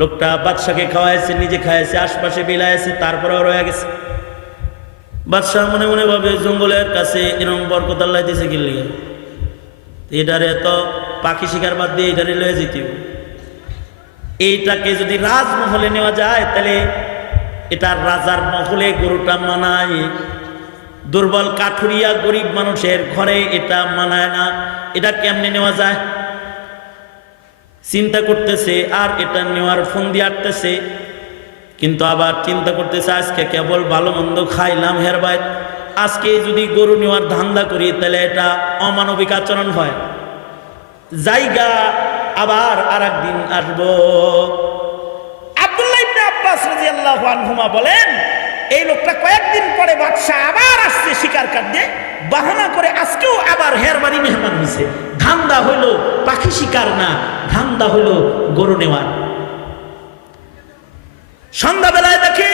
লোকটা বাদশাকে খাওয়াইছে, নিজে খাইছে, আশপাশে বিলাইছে, তারপরেও রয়ে গেছে। বাদশাহ মনে মনে ভাবে জঙ্গলের কাছে এরকম বরকত আল্লাহ দিয়েছে কি লিগে, এটারে তো পাখি শিকার বাদ দিয়ে এটারে লয়ে যেতে হবে। এইটাকে যদি রাজমহলে নেওয়া যায় তাহলে এটা রাজার মহলে গরুটা মানায়, দুর্বল কাঠুরিয়া গরিব মানুষের ঘরে এটা মানায় না। এটা কেমনে নেওয়া যায় চিন্তা করতেছে, আর এটা নেওয়ার ফোন দিয়ে আটতেছে। কিন্তু আবার চিন্তা করতেছে আজকে কেবল ভালো মন্দ খাইলাম হেরবাই, আজকে যদি গরু নেওয়ার ধান্দা করি তাহলে এটা অমানবিক আচরণ হয়। জায়গা আবার আর একদিন আসবো। আব্দুল্লাহ ইবনে আব্বাস রাদিয়াল্লাহু আনহুমা বলেন, এই লোকটা কয়েকদিন পরে বাদশাহ আবার আসছে শিকার কাটতে, বাহানা করে আজকেও আবার হেরবাড়ি মেহমান হয়েছে। ধান্দা হইল পাখি শিকার না, ধান্দা হইল গরু নেওয়ার। সন্ধ্যাবেলায় দেখে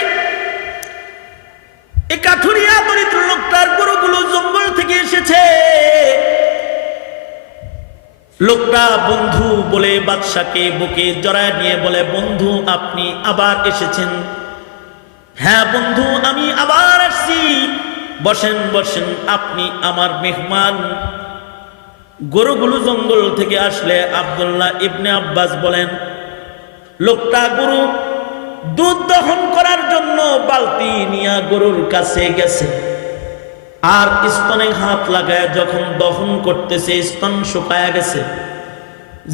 এই কাঠুরিয়া দরিদ্র লোকটার গরুগুলো জঙ্গল থেকে এসেছে। লোকটা বন্ধু বলে বাদশাকে বুকে জড়ায় নিয়ে বলে, বন্ধু আপনি আবার এসেছেন? হ্যাঁ বন্ধু আমি আবার আসছি, বসেন বসেন, আপনি আমার মেহমান। গরুগুলো জঙ্গল থেকে আসলে আব্দুল্লাহ ইবনে আব্বাস বলেন, লোকটা গরু দুধ দহন করার জন্য বালতি নিয়ে গরুর কাছে গেছে, আর স্তনে হাত লাগায় যখন দহন করতেছে স্তন শুকায় গেছে।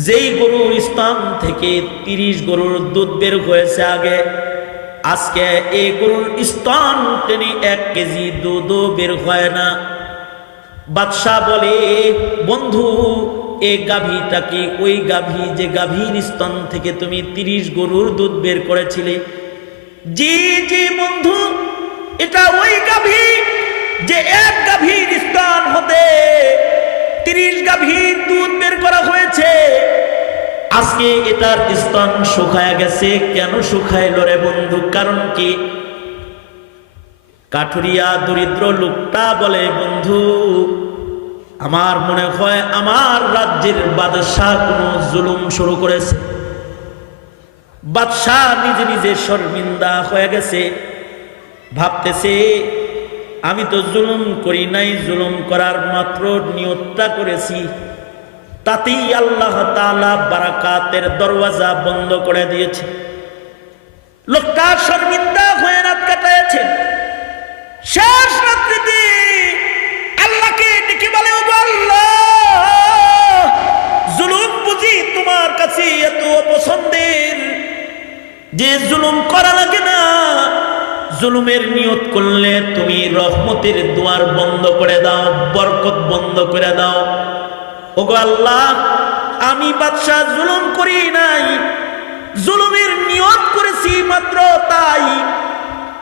যেই গরুর স্তন থেকে 30 গরুর দুধ বের হয়েছে আগে, আজকে এই গরুর স্তন টেনে 1 কেজি দুধও বের হয় না। বাদশাহ বলে, বন্ধু এই গাভীটা কি ওই গাভী যে গাভীর স্তন থেকে তুমি 30 গরুর দুধ বের করেছিলে? জি জি বন্ধু, এটা ওই গাভী যে এক গাভীর স্তন হতে 30 গাভীর দুধ বের করা হয়েছে। আজকে এটার স্তন শুকায় গেছে। কেন শুকাইল রে বন্ধু, কারণ কি? কাঠুরিয়া দরিদ্র লোকটা বলে, বন্ধু আমার মনে হয় আমার রাজ্যের বাদশাহ কোনো জুলুম শুরু করেছে। বাদশাহ নিজে নিজে শর্মিন্দা হয়ে গেছে, ভাবতেছে আমি তো জুলুম করি নাই, জুলুম করার মাত্র নিয়তটা করেছি, তাতেই আল্লাহ তাআলা বারাকাতের দরওয়াজা বন্ধ করে দিয়েছে। লোকটা শর্মিন্দা হয়ে রাত কাটাইছে। শেষ রাত্রিতে আল্লাহকে ডেকে বলে, ও আল্লাহ, জুলুম বুঝি তোমার কাছে এত অপছন্দের যে জুলুম করা লাগে না? জুলুমের নিয়ত করলে তুমি রহমতের দুয়ার বন্ধ করে দাও, বরকত বন্ধ করে দাও। ওগো আল্লাহ, আমি বাদশাহ জুলুম করি নাই, জুলুমের নিয়ত করেছি মাত্র, তাই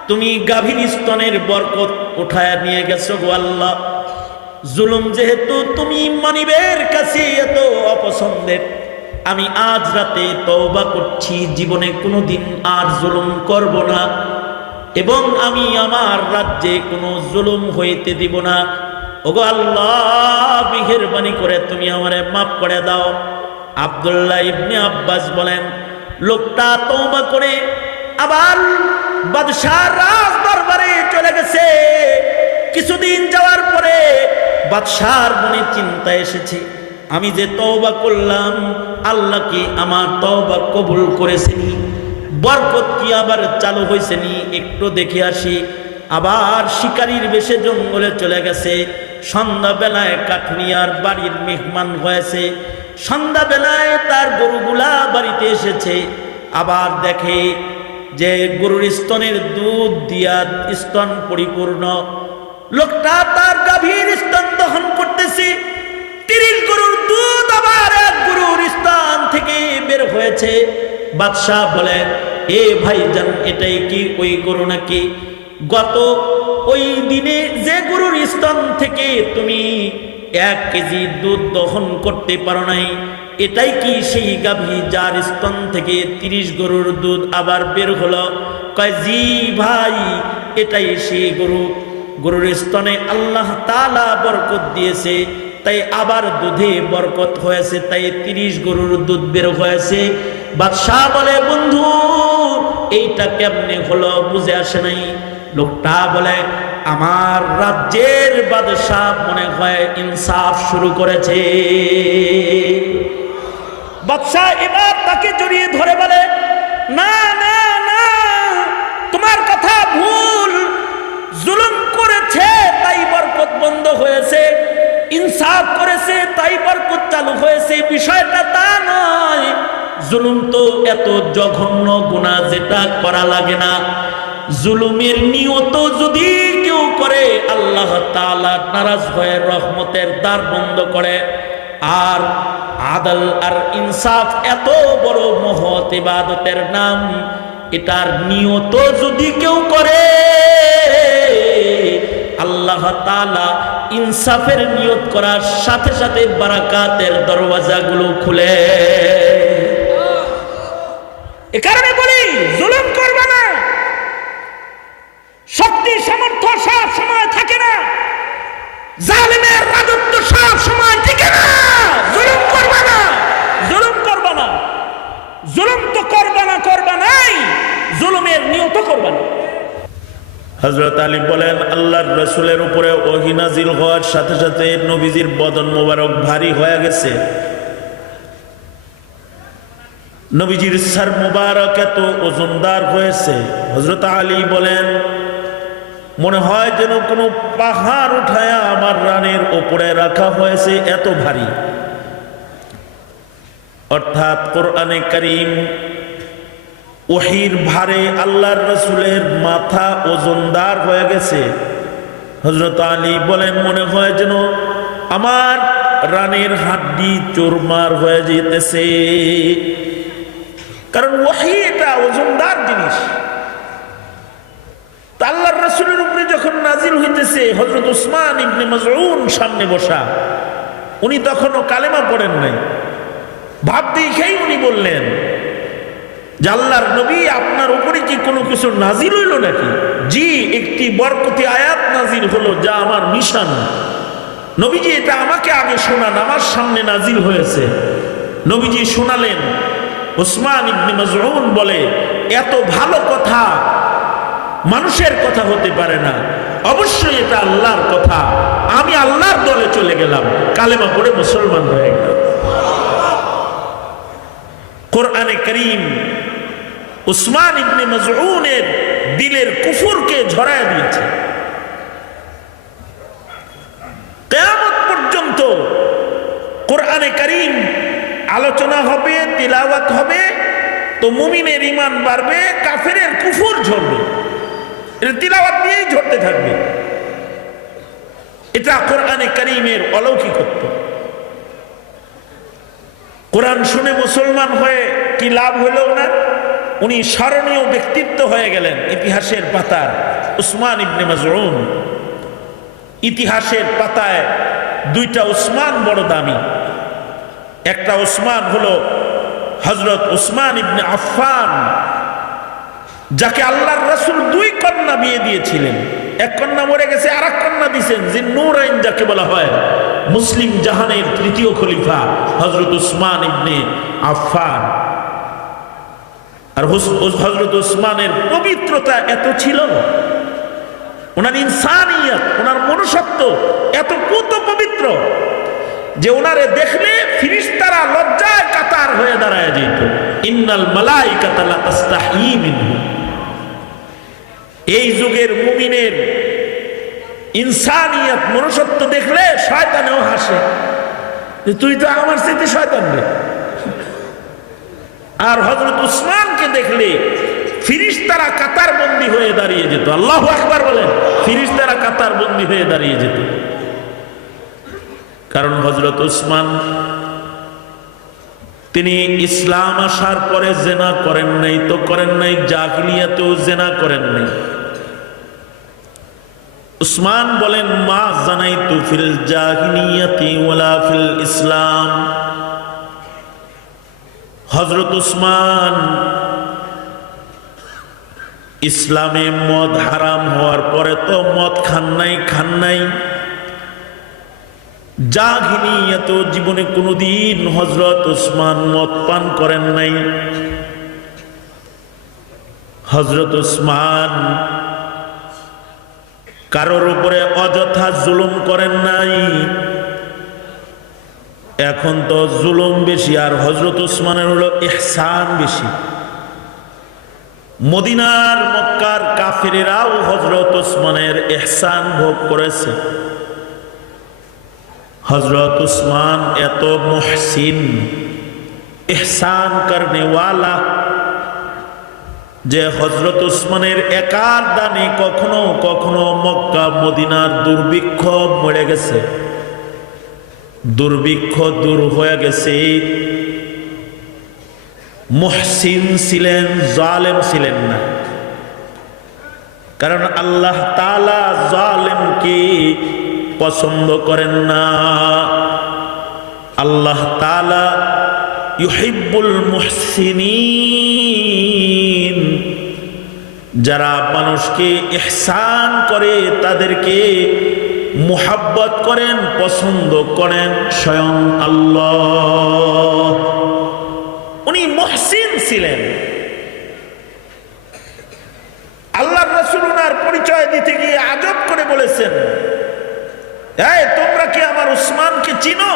তুমি গাভীর স্তনের বরকত উঠায় নিয়ে গেছো গো আল্লাহ। জুলুম যেহেতু তুমি মানিবের কাছে এত অপছন্দের, আমি আজ রাতে তওবা করছি, জীবনে কোনোদিন আর জুলুম করব না, এবং আমি আমার রাজ্যে কোনো জুলুম হইতে দিব না। ওগো আল্লাহ, মেহেরবানি করে তুমি আমারে মাফ করে দাও। আব্দুল্লাহ ইবনে আব্বাস বলেন, লোকটা তওবা করে আবার বাদশাহর রাজ দরবারে চলে গেছে। কিছুদিন যাওয়ার পরে বাদশাহর মনে চিন্তা এসেছে, আমি যে তওবা করলাম, আল্লাহ কি আমার তওবা কবুল করেছেনি? বরকত কি আবার চালু হয়েছেনি? একটু দেখে আসি। আবার শিকারীর বেশে জঙ্গলে চলে গেছে। সন্ধ্যাবেলায় কাঠুরিয়ার বাড়ির মেহমান হয়েছে। সন্ধ্যাবেলায় তার গরুগুলা বাড়িতে এসেছে। আবার দেখে যে গরুর স্তনের দুধ দিয়া স্তন পরিপূর্ণ। লোকটা তার গাভীর স্তন দহন করতেছে। 30 গরুর দুধ আবার এক গরুর স্তন থেকে বের হয়েছে। বাদশাহ বলে, এ ভাইজান, এটাই কি ওই গরু নাকি গত ওই দিনে যে গরুর স্তন থেকে তুমি 1 কেজি দুধ দহন করতে পারো নাই? এটাই কি সেই গাভী যার স্তন থেকে 30 গরুর দুধ আবার বের হলো? কয়, জি ভাই, এটাই সেই গরু। গরুর স্তনে আল্লাহ তাআলা বরকত দিয়েছে, তাই আবার দুধে বরকত হয়েছে, তাই 30 গরুর দুধ বের হয়েছে। বাদশাহ বলে, বন্ধু এইটা কেমনে হলো, বুঝে আসে নাই। লোকটা বলে, আমার রাজ্যের বাদশাহ মনে হয় ইনসাফ শুরু করেছে। বাদশাহ এবার তাকে জড়িয়ে ধরে বলে, না না না, তোমার কথা ভুল। জুলুম করেছে তাই বরকত বন্ধ হয়েছে, ইনসাফ করেছে তাই বরকত চালু হয়েছে, বিষয়টা তা নয়। জুলুম তো এত জঘন্য গুনাহ যেটা করা লাগে না। জুলুমের নিয়ত যদি কেউ করে, আল্লাহ তাআলা নারাজ হয়ে রহমতের দ্বার বন্ধ করে। আর আদল আর ইনসাফ এত বড় মহৎ ইবাদতের নাম, এটার নিয়ত যদি কেউ করে, আল্লাহ তাআলা ইনসাফের নিয়ত করার সাথে সাথে বারাকাতের দরওয়াজাগুলো খুলে। এ কারণে বলি, জুলুম করবে না। শক্তি সামর্থ্য সব সময় থাকে না, জালিমের রাজত্ব সব সময় থাকে না। জুলুম করবে না, জুলুম করবে না, জুলুম তো করবে না, করবে নাই, জুলুমের নিয়ত করবে না। হযরত আলী বলেন, আল্লাহর রাসূলের উপরে ওহী নাযিল হওয়ার সাথে সাথে নবীজির বদন মোবারক ভারী হয়ে গেছে। নবীজির সর মুবারক এত ওজনদার হয়েছে। হযরত আলী বলেন, মনে হয় যেন কোনো পাহাড় উঠায়া আমার রানের উপরে রাখা হয়েছে, এত ভারী। অর্থাৎ কোরআনে কারীম ওহীর ভারে আল্লাহর রাসূলের মাথা ওজনদার হয়ে গেছে। হযরত আলী বলেন, মনে হয় যেন আমার রানের হাড্ডি চুরমার হয়ে যেতেছে। কারণ ওহী এটা ওজনদার জিনিস। আল্লাহর রাসূলের উপরে যখন নাজিল হইতেছে, হযরত উসমান ইবনে মাযউন সামনে বসা, উনি তখনও কালেমা পড়েন নাই। ভাব দেখেই উনি বললেন যে, আল্লাহর নবী, আপনার উপরে কি কোনো কিছু নাজিল হইল নাকি? জি, একটি বরকতি আয়াত নাজিল হলো, যা আমার নিশান। নবীজি, এটা আমাকে আগে শোনান, আমার সামনে নাজিল হয়েছে। নবীজি শোনালেন। উসমান ইবনে মাযউন বলে, এত ভালো কথা মানুষের কথা হতে পারে না, অবশ্যই এটা আল্লাহর কথা। আমি আল্লাহর দলে চলে গেলাম, কালেমা পড়ে মুসলমান হয়ে গেলাম। কোরআনে কারীম উসমান ইবনে মাযউনের দিলের কুফরকে ঝরায় দিয়েছে। কিয়ামত পর্যন্ত কোরআনে কারীম আলোচনা হবে, তিলাওয়াত হবে, তো মুমিনের ঈমান বাড়বে, কাফেরের কুফর ঝরবে। এটা তিলাওয়াত দিয়েই ঝরতে থাকবে। এটা কোরআনে কারীমের অলৌকিকত্ব। কোরআন শুনে মুসলমান হয়ে কি লাভ হলো না? উনি স্মরণীয় ব্যক্তিত্ব হয়ে গেলেন ইতিহাসের পাতার। উসমান ইবনে মাযউন, ইতিহাসের পাতায় দুইটা উসমান বড় দামি। একটা উসমান হলো হযরত উসমান ইবনে আফফান, যাকে আল্লাহর রাসূল দুই কন্যা বিয়ে দিয়েছিলেন। এক কন্যা মরে গেছে, আর এক কন্যা দিয়েছেন, যে নূরাইন যাকে বলা হয়। মুসলিম জাহানের তৃতীয় খলিফা হযরত উসমান ইবনে আফফান। আর হযরত উসমানের পবিত্রতা এত ছিল, ওনার ইনসানিয়ত, ওনার মনুষ্যত্ব এত পুত পবিত্র যে ওনারে দেখলে ফেরেশতারা লজ্জায় কাতার হয়ে দাঁড়ায় যেত। ইন্নাল মালাইকাতা লা তাস্তাহি মিনহু। এই যুগের মুমিনের ইনসানিয়ত, মনুষ্যত্ব দেখলে শয়তানেও হাসে, তুই তো আমার চাইতে শয়তান রে। আর হযরত উসমানকে দেখলে ফেরেশতারা কাতার বন্দী হয়ে দাঁড়িয়ে যেত। আল্লাহু আকবার বলেন। ফেরেশতারা কাতার বন্দী হয়ে দাঁড়িয়ে যেত। কারণ হযরত উসমান, তিনি ইসলাম আসার পরে জেনা করেন নাই তো করেন নাই, জাহিলিয়াতেও জেনা করেন নাই। উসমান বলেন, মা জানাইতু ফিল জাহিলিয়াতি ওয়ালা ফিল ইসলাম। হযরত উসমান ইসলামে মদ হারাম হওয়ার পরে তো মদ খান নাই। জাহিলিয়াতেও জীবনে কোনোদিন হযরত উসমান মদ পান করেন নাই। হযরত উসমান কারোর উপরে অযথা জুলুম করেন নাই। এখন তো জুলুম বেশি, আর হযরত উসমানের হলো ইহসান বেশি। মদিনার মক্কার কাফিরেরাও হযরত উসমানের ইহসান ভোগ করেছে। হযরত উসমান এত মুহসিন, ইহসান করনে ওয়ালা, যে হযরত উসমানের একার দানে কখনো কখনো মক্কা মদিনার দুর্ভিক্ষ মরে গেছে, দুর্ভিক্ষ দূর হয়ে গেছে। মুহসিন ছিলেন, জালেম ছিলেন না। কারণ আল্লাহ তাআলা জালেমকে পছন্দ করেন না। আল্লাহ তাআলা ইউহিব্বুল মুহসিনিন, যারা মানুষকে ইহসান করে তাদেরকে মুহাব্বত করেন, পছন্দ করেন স্বয়ং আল্লাহ। উনি মুহসিন ছিলেন। আল্লাহর রাসূল ওনার পরিচয় দিতে গিয়ে আজব করে বলেছেন, এই তোমরা কি আমার উসমানকে চিনো?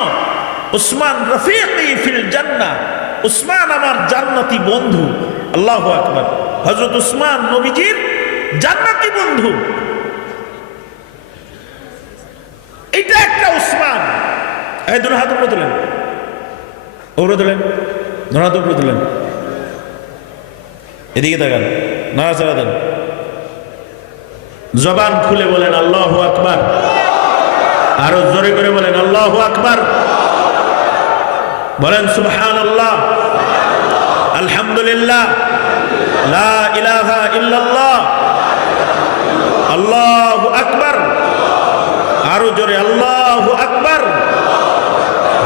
উসমান রফিকি ফিল জান্নাহ, উসমান আমার জান্নাতি বন্ধু। আল্লাহু আকবার। হযরত উসমান নবীজির জান্নাতি বন্ধু। এটা একটা উসমান। এই দুই হাত উপরে তোলেন, উপরে তোলেন, দুই হাত উপরে তোলেন, এদিকে তাকান, নাড়াচাড়া দেন, জবান খুলে বলেন আল্লাহু আকবার। আরো জোরে করে বলেন আল্লাহু আকবার। বলেন সুবহানাল্লাহ, আলহামদুলিল্লাহ, লা ইলাহা ইল্লাল্লাহ, আল্লাহু আকবার। আরো জোরে আল্লাহু আকবার।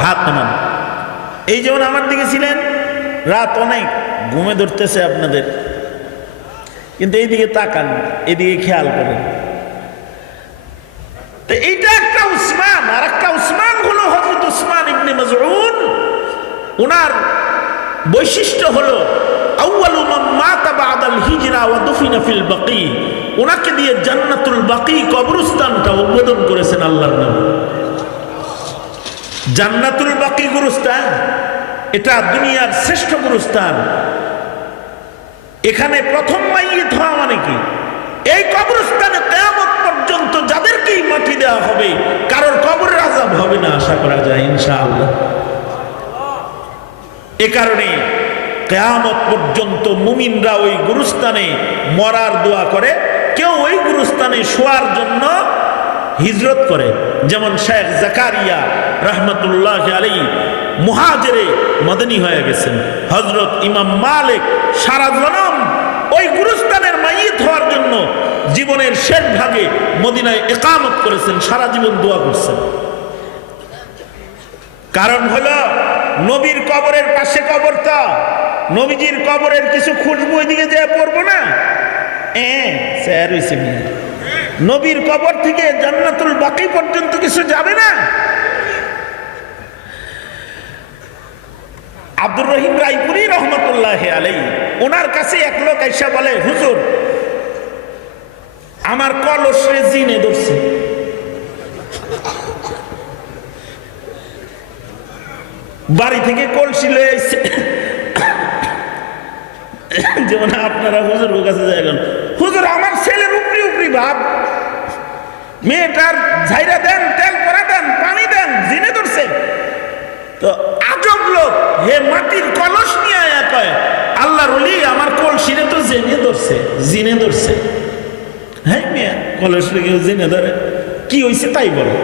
হাত নামান। এই যেমন আমার দিকে ছিলেন, রাত অনেক, ঘুমে ধরতেছে আপনাদের, কিন্তু এইদিকে তাকান, এদিকে খেয়াল করেন। তো এইটা একটা উসমান। আর একটা উসমান হলো হযরত উসমান ইবনে মাযউন। ওনার বৈশিষ্ট্য হলো আউয়ালু মান মাতা বাদাল হিজরা ওয়া দুফিনা ফিল বাকি। ওনাকে দিয়ে জান্নাতুল বাকি কবরস্থানটা উদ্বোধন করেছেন আল্লাহর নবী। জান্নাতুল বাকি গুরুস্থান, এটা দুনিয়ার শ্রেষ্ঠ গুরুস্থান। এখানে প্রথম মাইয়িত হওয়া মানে কি? এই কবরস্থানে কিয়ামত পর্যন্ত যাদেরকেই মাটি দেওয়া হবে, কারোর কবরের আযাব হবে না আশা করা যায় ইনশাআল্লাহ। এ কারণে কিয়ামত পর্যন্ত মুমিনরা ওই গুরুস্থানে মরার দোয়া করে। কেউ ওই গুরুস্থানে শোয়ার জন্য হিজরত করে, যেমন শেখ জাকারিয়া রহমতুল্লাহ আলাইহি মুহাজিরে মদনী হয়ে গেছেন। হযরত ইমাম মালিক সারা জনম ওই গুরুস্থানের মাইয়িত হওয়ার জন্য জীবনের শেষ ভাগে মদিনায় ইকামত করেছেন, সারা জীবন দোয়া করছেন। কারণ হলো নবীর কবরের পাশে কবরটা, নবীজির কবরের কিছু খুশবু এদিকে যেয়ে পড়বো না, স্যার হইছে নবীর কবর থেকে জান্নাতুল বাকি পর্যন্ত কিছু যাবে না। আব্দুর রহিম রায়পুরি রহমতুল্লাহ আলাইহি, ওনার কাছে এক লোক আইসা বলে, হুজুর আমার কলসে জিনে ধরছে। বাড়ি থেকে কলসি লয়ে আইছে, যেমন আপনারা হুজুর কাছে যাবেন, হুজুর আমার ছেলের উপরি উপরি ভাব, মেয়েটার ঝাইরা দেন, তেল করা দেন, পানি দেন, জিনে ধরছে। তো আজব লোক, হে মাটির কলস নিয়ে আয়া কয়, আল্লাহর ওলি আমার কলসিরে তো জেনে ধরছে, জিনে ধরছে। হ্যাঁ মিয়া, কলস রেখে জিনে ধরে, কি হয়েছে তাই বলো।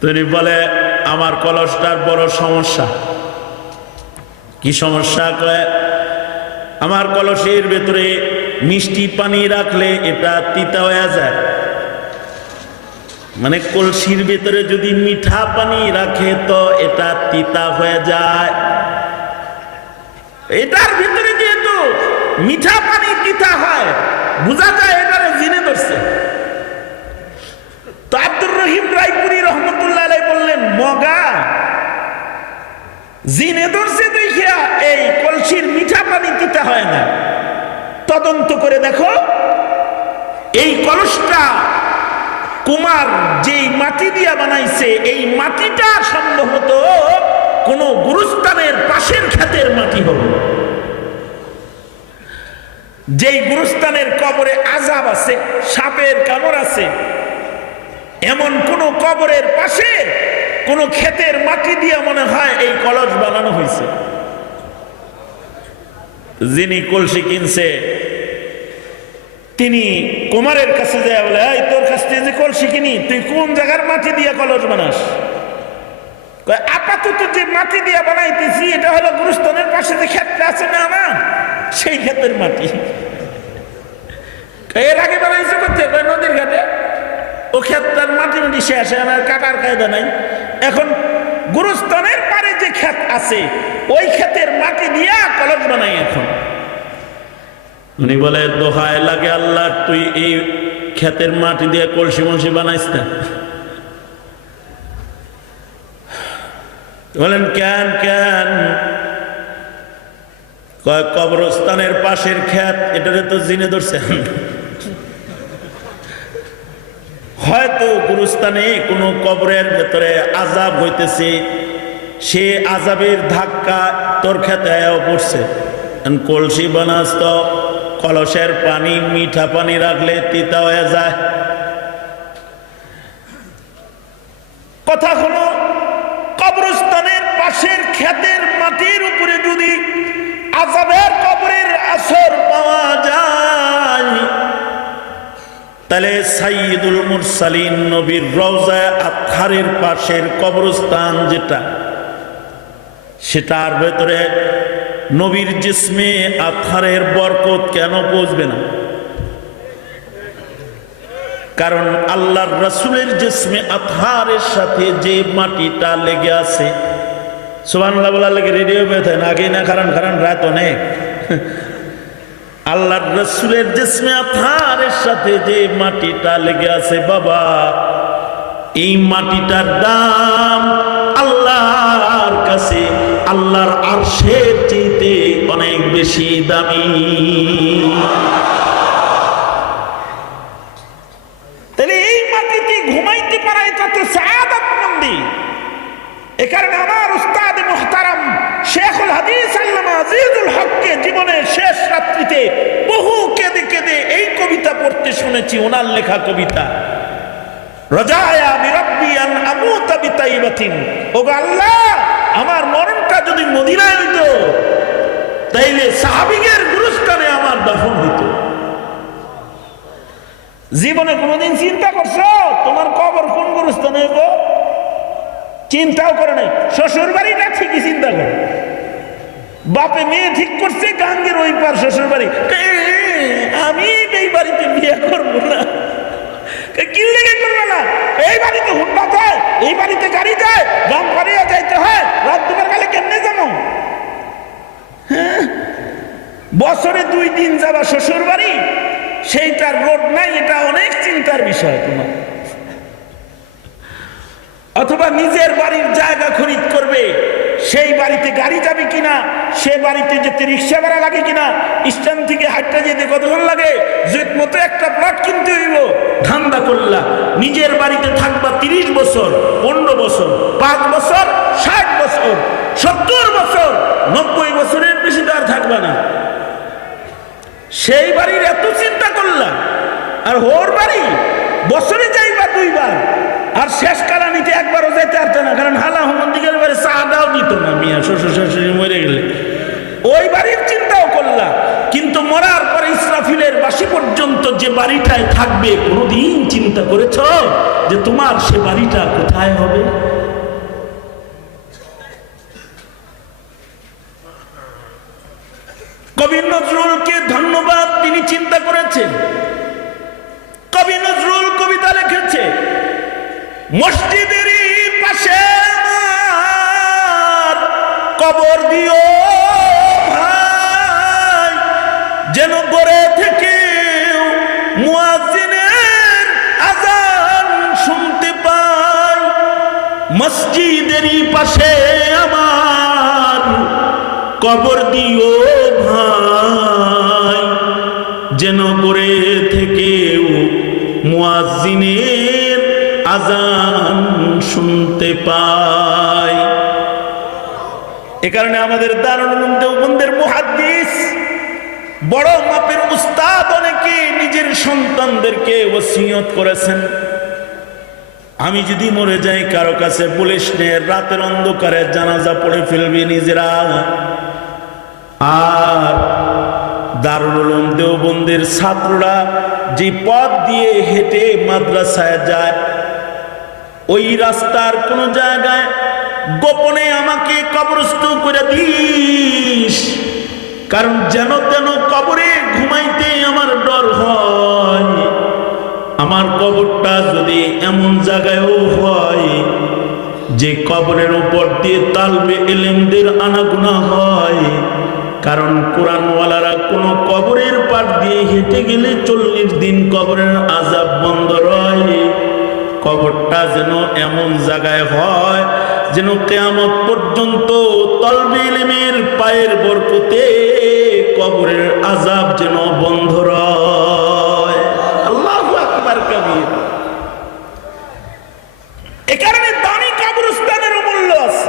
তিনি বলে, আমার কলসটার বড় সমস্যা। কি সমস্যা? কয়, আমার কলসের ভেতরে মিষ্টি পানি রাখলে এটা তিতা হয়ে যায়। মানে কলসির ভেতরে যদি মিঠা পানি রাখে তো এটা তিতা হয়ে যায়। এটার ভিতরে যেহেতু মিঠা পানি তিতা হয়, বোঝা যায় এটারে জিনে ধরছে। তো আব্দুর রহিম রায়পুরি রহমতুল্লাহ আলাইহি বললেন, মগা জিনে ধরছে দেখিয়া এই কলসির মিঠা পানি তিতা এই কলসটা কুমার যেই মাটি দিয়া বানাইছে, এই মাটিটা সম্ভবত কোন গুরুস্থানের পাশের ক্ষেতের মাটি হবে। যেই গুরুস্থানের কবরে আযাব আছে, সাপের কামড় আছে, এমন কোন কবরের পাশে কোন ক্ষেতের মাটি দিয়া মনে হয় এই কলস বানানো হয়েছে। যিনি কলসি কিনছে তিনি কুমারের কাছে যায় বলে, এই তোর কাছ থেকে যে কলসি কিনি, তুই কোন জায়গার মাটি দিয়া কলস বানাস? আপাতত যে মাটি দিয়া বানাইতেছি এটা হলো গুরুস্থানের পাশে যে ক্ষেতটা আছে না না, সেই ক্ষেতের মাটি। এর আগে বানাইছে করতে নদীর ঘাটে, ও ক্ষেতটার মাটি মাটি শেষ, আমার কাটার কায়দা নাই। এখন গুরুস্থানের পারে যে ক্ষেত আছে ওই ক্ষেতের মাটি দিয়া কলস বানাই। এখন উনি বলে, দোহায় লাগে আল্লাহ, তুই এই ক্ষেতের মাটি দিয়ে কলসি মলসি বানাইস না। বলেন কেন কেন? কবরস্থানের পাশের ক্ষেত, এটারে তো জিনে ধরছেন। হয়তো গুরুস্থানে কোনো কবরের ভেতরে আযাব হইতেছে, সে আযাবের ধাক্কা তোর খেতে পড়ছে। কলসি বানাস তো কলসের পানি মিঠা পানি রাখলে তিতা হয়ে যায়। কথা হলো কবরস্থানের পাশের ক্ষেতের মাটির উপরে যদি আযাবের কবরের আসর পাওয়া যায়, তাহলে সাইয়্যিদুল মুরসালিন নবীর রওজা আতহারের পাশের কবরস্থান যেটা, সেটার ভেতরে নবীর জিসমে আতহারের বরকত কেন পৌঁছবে না? কারণ আল্লাহর রাসূলের জিসমে আতহারের সাথে যে মাটিটা লেগে আছে, সুবহানাল্লাহ বলার লাগে রেডিও বেথেন আগে না, কারণ কারণ রাত অনেক। আল্লাহর রাসূলের জিসমে আতহারের সাথে যে মাটিটা লেগে আছে বাবা, এই মাটিটার দাম আল্লাহর কাছে আল্লাহর আরশের চাইতে অনেক বেশি দামি। তাহলে এই মাটিতে ঘুমাইতে পারা এটা তো সাআদাত মন্দি। এ কারণে আমার উস্তাদ মুহতারাম শেখুল হাদিস আল্লামা আজিজুল হককে জীবনের শেষ রাত্রিতে বহু কেঁদে কেঁদে এই কবিতা পড়তে শুনেছি, ওনার লেখা কবিতা, রাজায়া বিরাব্বি আন আমুতা বিতাইবাতিন। ওগো আল্লাহ, আমার মরণটা যদি মদিনায় হইতো তাইলে সাহাবীদের গুরুস্থানে আমার দাফন হইতো। জীবনে কোনোদিন চিন্তা করছো তোমার কবর কোন গুরুস্থানে হইব? চিন্তাও করে নাই। শ্বশুর বাড়িটা ঠিকই চিন্তা করে, বাপে মেয়ে ঠিক করছে গাঙ্গের ওই পার শ্বশুর বাড়ি, আমি এই বাড়িতে বিয়ে করবো না। কি লেগে করবে না? এই বাড়িতে হুন্ডা যায়, এই বাড়িতে গাড়ি যায়, গাম পাড়িয়া যাইতে হয়, রাত দুপুর কালে কেমনে যাবো? হ্যাঁ, বছরে 2 দিন যাবা শ্বশুর বাড়ি, সেইটার রোড নাই, এটা অনেক চিন্তার বিষয় তোমার। অথবা নিজের বাড়ির জায়গা খরিদ করবে, সেই বাড়িতে গাড়ি যাবে কিনা, সে বাড়িতে যেতে রিক্সা ভাড়া লাগে কিনা, স্ট্যান্ড থেকে হাঁটতে যেতে কতক্ষণ লাগে, জেট মতো একটা প্লট কিনতে হইব, ধান্দা করলা। নিজের বাড়িতে থাকবা 30 বছর, 15 বছর, 5 বছর, 60 বছর, 70 বছর, 90 বছরের বেশি তো আর থাকবা না। সেই বাড়ির এত চিন্তা করলা। আর ওর বাড়ি বছরে যাইবা 2 বার, আর শেষ কালানিতে একবারও যেতে পারতো না, কারণ হালা হমন্দিকের বাড়ি চাঁদাও দিত না মিয়া, শ্বশুর শাশুড়ি মরে গেলে। ওই বাড়ির চিন্তাও করলা, কিন্তু মরার পরে ইসরাফিলের বাসি পর্যন্ত যে বাড়িটায় থাকবে, কোনোদিন চিন্তা করেছ যে তোমার সে বাড়িটা কোথায় হবে? কবি নজরুলকে ধন্যবাদ, তিনি চিন্তা করেছেন। কবি নজরুল কবিতা লিখেছে, মসজিদেরই পাশে আমার কবর দিও ভাই, যেন গড়ে থেকে মুয়াজ্জিনের আযান শুনতে পাই। মসজিদেরই পাশে আমার কবর দিও ভাই, যেন গড়ে থেকেও আজান শুনতে পাই। এ কারণে আমাদের দারুল উলুম দেওবন্দের মুহাদ্দিস বড় মাপের উস্তাদ অনেকে নিজের সন্তানদেরকে ওসিয়ত করেছেন, আমি যদি মরে যাই কারো কাছে বলিস নে, রাতের অন্ধকারে জানাজা পড়ে ফেলবি নিজেরা। আর দারুল উলুম দেওবন্দের ছাত্ররা যে পথ দিয়ে হেঁটে মাদ্রাসায় যায়, ওই রাস্তার কোন জায়গায় গোপনে আমাকে কবরস্থ করে দিস, কারণ যেন তেন কবরে ঘুমাইতে আমার ডর হয়। আমার কবরটা যদি এমন জায়গায়ও হয় যে কবরের উপর দিয়ে তালবে ইলমদের আনাগোনা হয়, কারণ কোরআনওয়ালারা কোন কবরের পাশ দিয়ে হেঁটে গেলে 40 দিন কবরের আযাব বন্ধ রয়। কবরটা যেন এমন জায়গায় হয় যেন কিয়ামত পর্যন্ত তালবে ইলমের পায়ের বরকতে কবরের আযাব যেন বন্ধ রয়। আল্লাহু আকবার কবীর। এ কারণে দামি কবরস্থানের মূল্য আছে।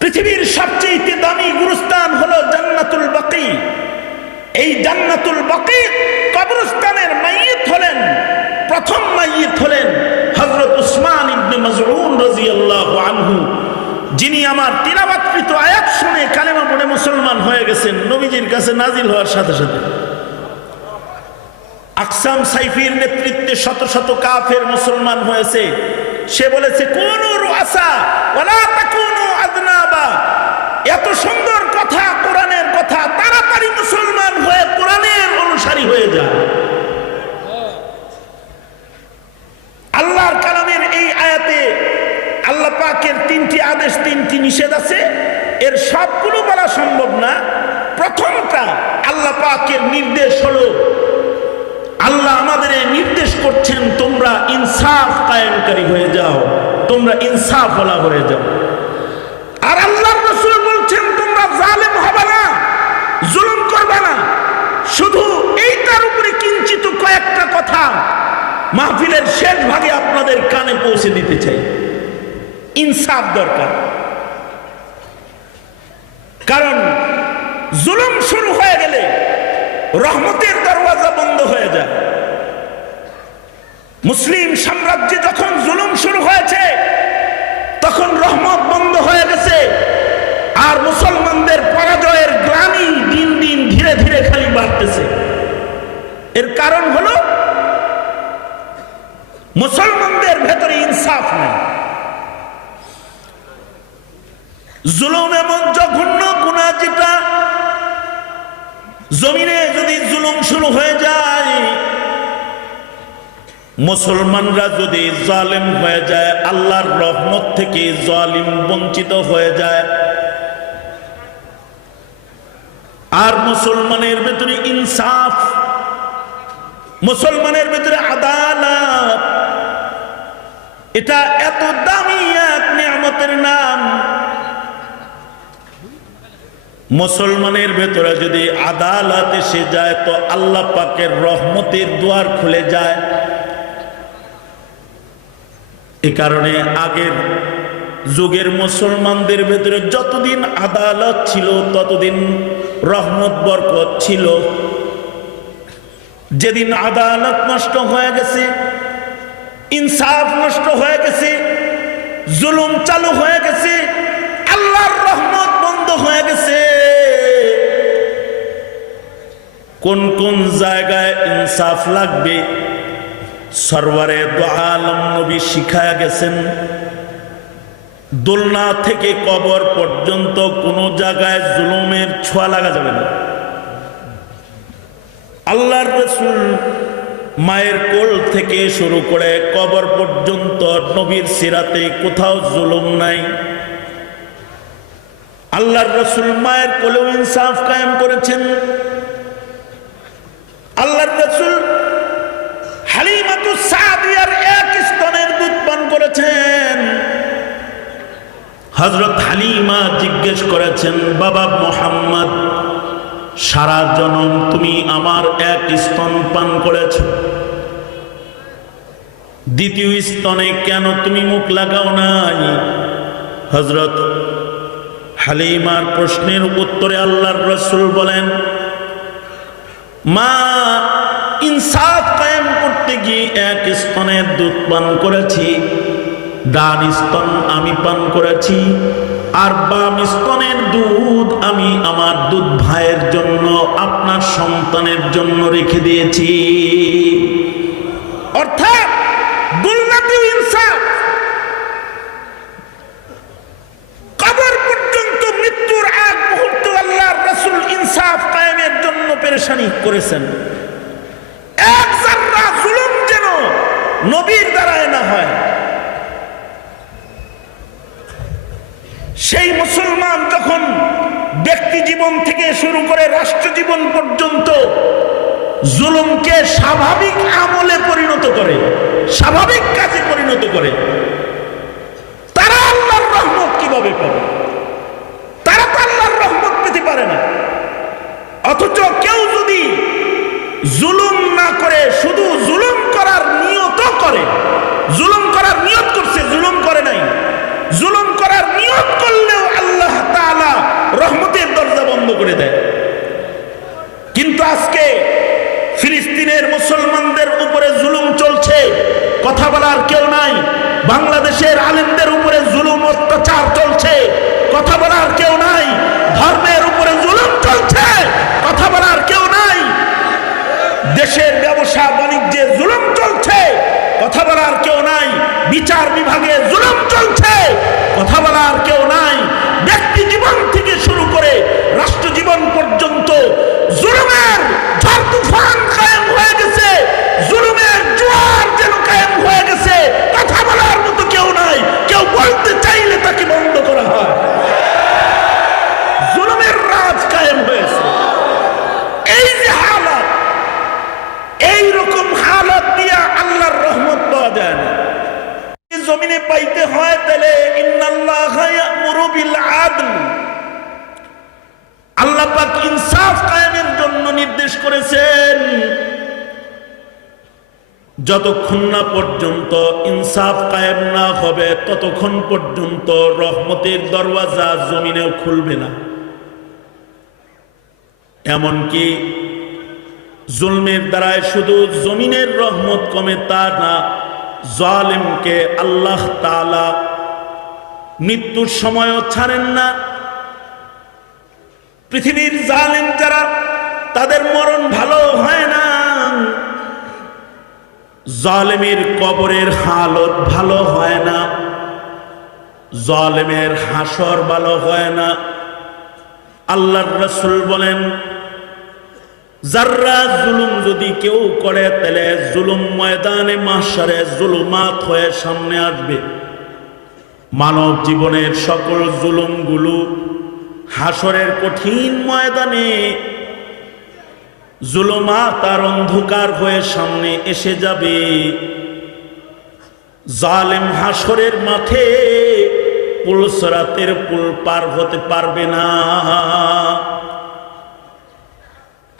পৃথিবীর সবচেয়ে দামি গুরুস্থান হলো জান্নাতুল বাকি। এই জান্নাতুল বাকি কবরস্থানের মাইয়িত হলেন, প্রথম মাইয়িত হলেন হযরত উসমান ইবনে মাযউন রাদিয়াল্লাহু আনহু, যিনি আমার তিলাওয়াতকৃত আয়াত শুনে কালেমা পড়ে মুসলমান হয়ে গেছেন নবীজির কাছে নাজিল হওয়ার সাথে সাথে। আকসাম সাইফির নেতৃত্বে শত শত কাফের মুসলমান হয়েছে। সে বলেছে কুনু রুআসা ওয়ালা তাকুনু আযনাবা। এত সুন্দর কথা, কোরআনের কথা, তাড়াতাড়ি মুসলমান হয়ে কোরআনের অনুসারী হয়ে যায়। আল্লাহর কালামের এই আয়াতে আল্লাহ পাকের 3টি আদেশ 3টি নিষেধ আছে। এর সবগুলো বলা সম্ভব না। প্রথমটা আল্লাহ পাকের নির্দেশ হলো, আল্লাহ আমাদের নির্দেশ করছেন তোমরা ইনসাফ কায়েমকারী হয়ে যাও, তোমরা ইনসাফওয়ালা হয়ে যাও। আর আল্লাহর রাসূল বলছেন তোমরা জালেম হবে না, জুলুম করবে না। শুধু এইটার উপরে কিঞ্চিত কয়েকটা কথা মাহফিলের শেষ ভাগে আপনাদের কানে পৌঁছে দিতে চাই। ইনসাফ দরকার, কারণ জুলুম শুরু হয়ে গেলে রহমতের দরওয়াজা বন্ধ হয়ে যায়। মুসলিম সাম্রাজ্যে যখন জুলুম শুরু হয়েছে তখন রহমত বন্ধ হয়ে গেছে, আর মুসলমানদের পরাজয়ের গ্লানি দিন দিন ধীরে ধীরে খালি বাড়তেছে। এর কারণ হলো মুসলমানদের ভেতরে ইনসাফ নেই। জুলুম এমন জঘন্য গুনাহ যেটা জমিনে যদি জুলুম শুরু হয়ে যায়, মুসলমানরা যদি জালেম হয়ে যায়, আল্লাহর রহমত থেকে জালিম বঞ্চিত হয়ে যায়। আর মুসলমানের ভেতরে ইনসাফ, মুসলমানের ভেতরে আদালত, এটা এত দামি এক নিয়ামতের নাম। মুসলমানের ভেতরে যদি আদালত এসে যায় তো আল্লাহ পাকের রহমতের দুয়ার খুলে যায়। এ কারণে আগের যুগের মুসলমানদের ভেতরে যতদিন আদালত ছিল ততদিন রহমত বরকত ছিল। যেদিন আদালত নষ্ট হয়ে গেছে, ইনসাফ নষ্ট হয়ে গেছে, জুলুম চালু হয়ে গেছে, আল্লাহর রহমত বন্ধ হয়ে গেছে। কোন কোন জায়গায় ইনসাফ লাগবে সরওয়ারে দু আলম নবী শিখায়া গেছেন। দোলনা থেকে কবর পর্যন্ত কোন জায়গায় জুলুমের ছোঁয়া লাগা যাবে না। আল্লাহর রাসূল মায়ের কোল থেকে শুরু করে কবর পর্যন্ত নবীর সিরাতে কোথাও জুলুম নাই। আল্লাহর রাসূল মায়ের কোলেও ইনসাফ কায়েম করেছেন। আল্লাহর রাসূল হালিমাতুস সাদিয়ার এক স্তনের দুধ পান করেছেন। হযরত হালিমা জিজ্ঞেস করেছেন, বাবা মুহাম্মদ, সারা জনম তুমি আমার এক স্তন পান করেছ, দ্বিতীয় স্তনে কেন তুমি মুখ লাগাও নাই? হযরত হালিমার প্রশ্নের উত্তরে আল্লাহর রাসূল বলেন, মা, ইনসাফ কায়েম করতে গিয়ে এক স্তনের দুধ পান করেছি, ডান স্তন আমি পান করেছি, আর বাম স্তনের দুধ আমি আমার দুধ ভাইয়ের জন্য, আপনার সন্তানের জন্য রেখে দিয়েছি। অর্থাৎ দুর্নীতি ইনসাফ, কবর পর্যন্ত মৃত্যুর আগ মুহূর্ত আল্লাহর রাসূল ইনসাফ কায়েমের জন্য পেরেশানি করেছেন। এক যারা জুলুম যেন নবীর দ্বারায় না হয়। সেই মুসলমান যখন ব্যক্তি জীবন থেকে শুরু করে রাষ্ট্র জীবন পর্যন্ত জুলুমকে স্বাভাবিক আমলে পরিণত করে, স্বাভাবিক কাজে পরিণত করে, তারা আল্লাহর রহমত কিভাবে পাবে? তারা তো আল্লাহর রহমত পেতে পারে না। অথচ কেউ যদি জুলুম না করে শুধু জুলুম করার নিয়ত করে, জুলুম করার নিয়ত করছে, জুলুম করে নাই, জুলুম করার নিয়ত করলেও আল্লাহ তাআলা রহমতের দরজা বন্ধ করে দেয়। কিন্তু আজকে ফিলিস্তিনের মুসলমানদের উপরে জুলুম চলছে, কথা বলার কেউ নাই। বাংলাদেশের আলেমদের উপরে জুলুম অত্যাচার চলছে, কথা বলার কেউ নাই। ধর্মের উপরে জুলুম চলছে, কথা বলার কেউ নাই। দেশের ব্যবসা বাণিজ্যে জুলুম চলছে, কথা বলার কেউ নাই। বিচার বিভাগে জুলুম চলছে, কথা বলার কেউ নাই। ব্যক্তি জীবন থেকে শুরু করে রাষ্ট্র জীবন পর্যন্ত জুলুমের ঝড় তুফান কায়েম হয়ে গেছে, জুলুমের জোয়ার যেন কায়েম হয়ে গেছে। কথা বলার মতো কেউ নাই, কেউ বলতে চাইলে তাকে বন্ধ করা হয়। জুলুমের রাজ কায়েম হয়েছে। এই যে হালত, এইরকম হালত দিয়া আল্লাহর রহমত পাওয়া যায় না। জমিনে পাইতে হয় তাহলে ইন্নাল্লাহা ইয়া'মুরু বিল আদল, আল্লাহ পাক ইনসাফ কায়েমের জন্য নির্দেশ করেছেন। যতক্ষণ না পর্যন্ত ইনসাফ কায়েম না হবে ততক্ষণ পর্যন্ত রহমতের দরওয়াজা জমিনেও খুলবে না। এমনকি জুলমের দ্বারায় শুধু জমিনের রহমত কমে তা না, জালেমকে আল্লাহ তাআলা মৃত্যুর সময়ও ছাড়েন না। পৃথিবীর জালেম যারা, তাদের মরণ ভালো হয় না। জালেমের কবরের হালত ভালো হয় না, জালেমের হাসর ভালো হয় না। আল্লাহর রাসূল বলেন, যারা জুলুম যদি কেউ করে তাহলে জুলুম ময়দানে মাহশারে জুলুমাত হয়ে সামনে আসবে। মানব জীবনের সকল জুলুমগুলো হাসরের কঠিন ময়দানে জুলুমাত আর অন্ধকার হয়ে সামনে এসে যাবে। জালেম হাসরের মাঠে পুলসরাতের পুল পার হতে পারবে না।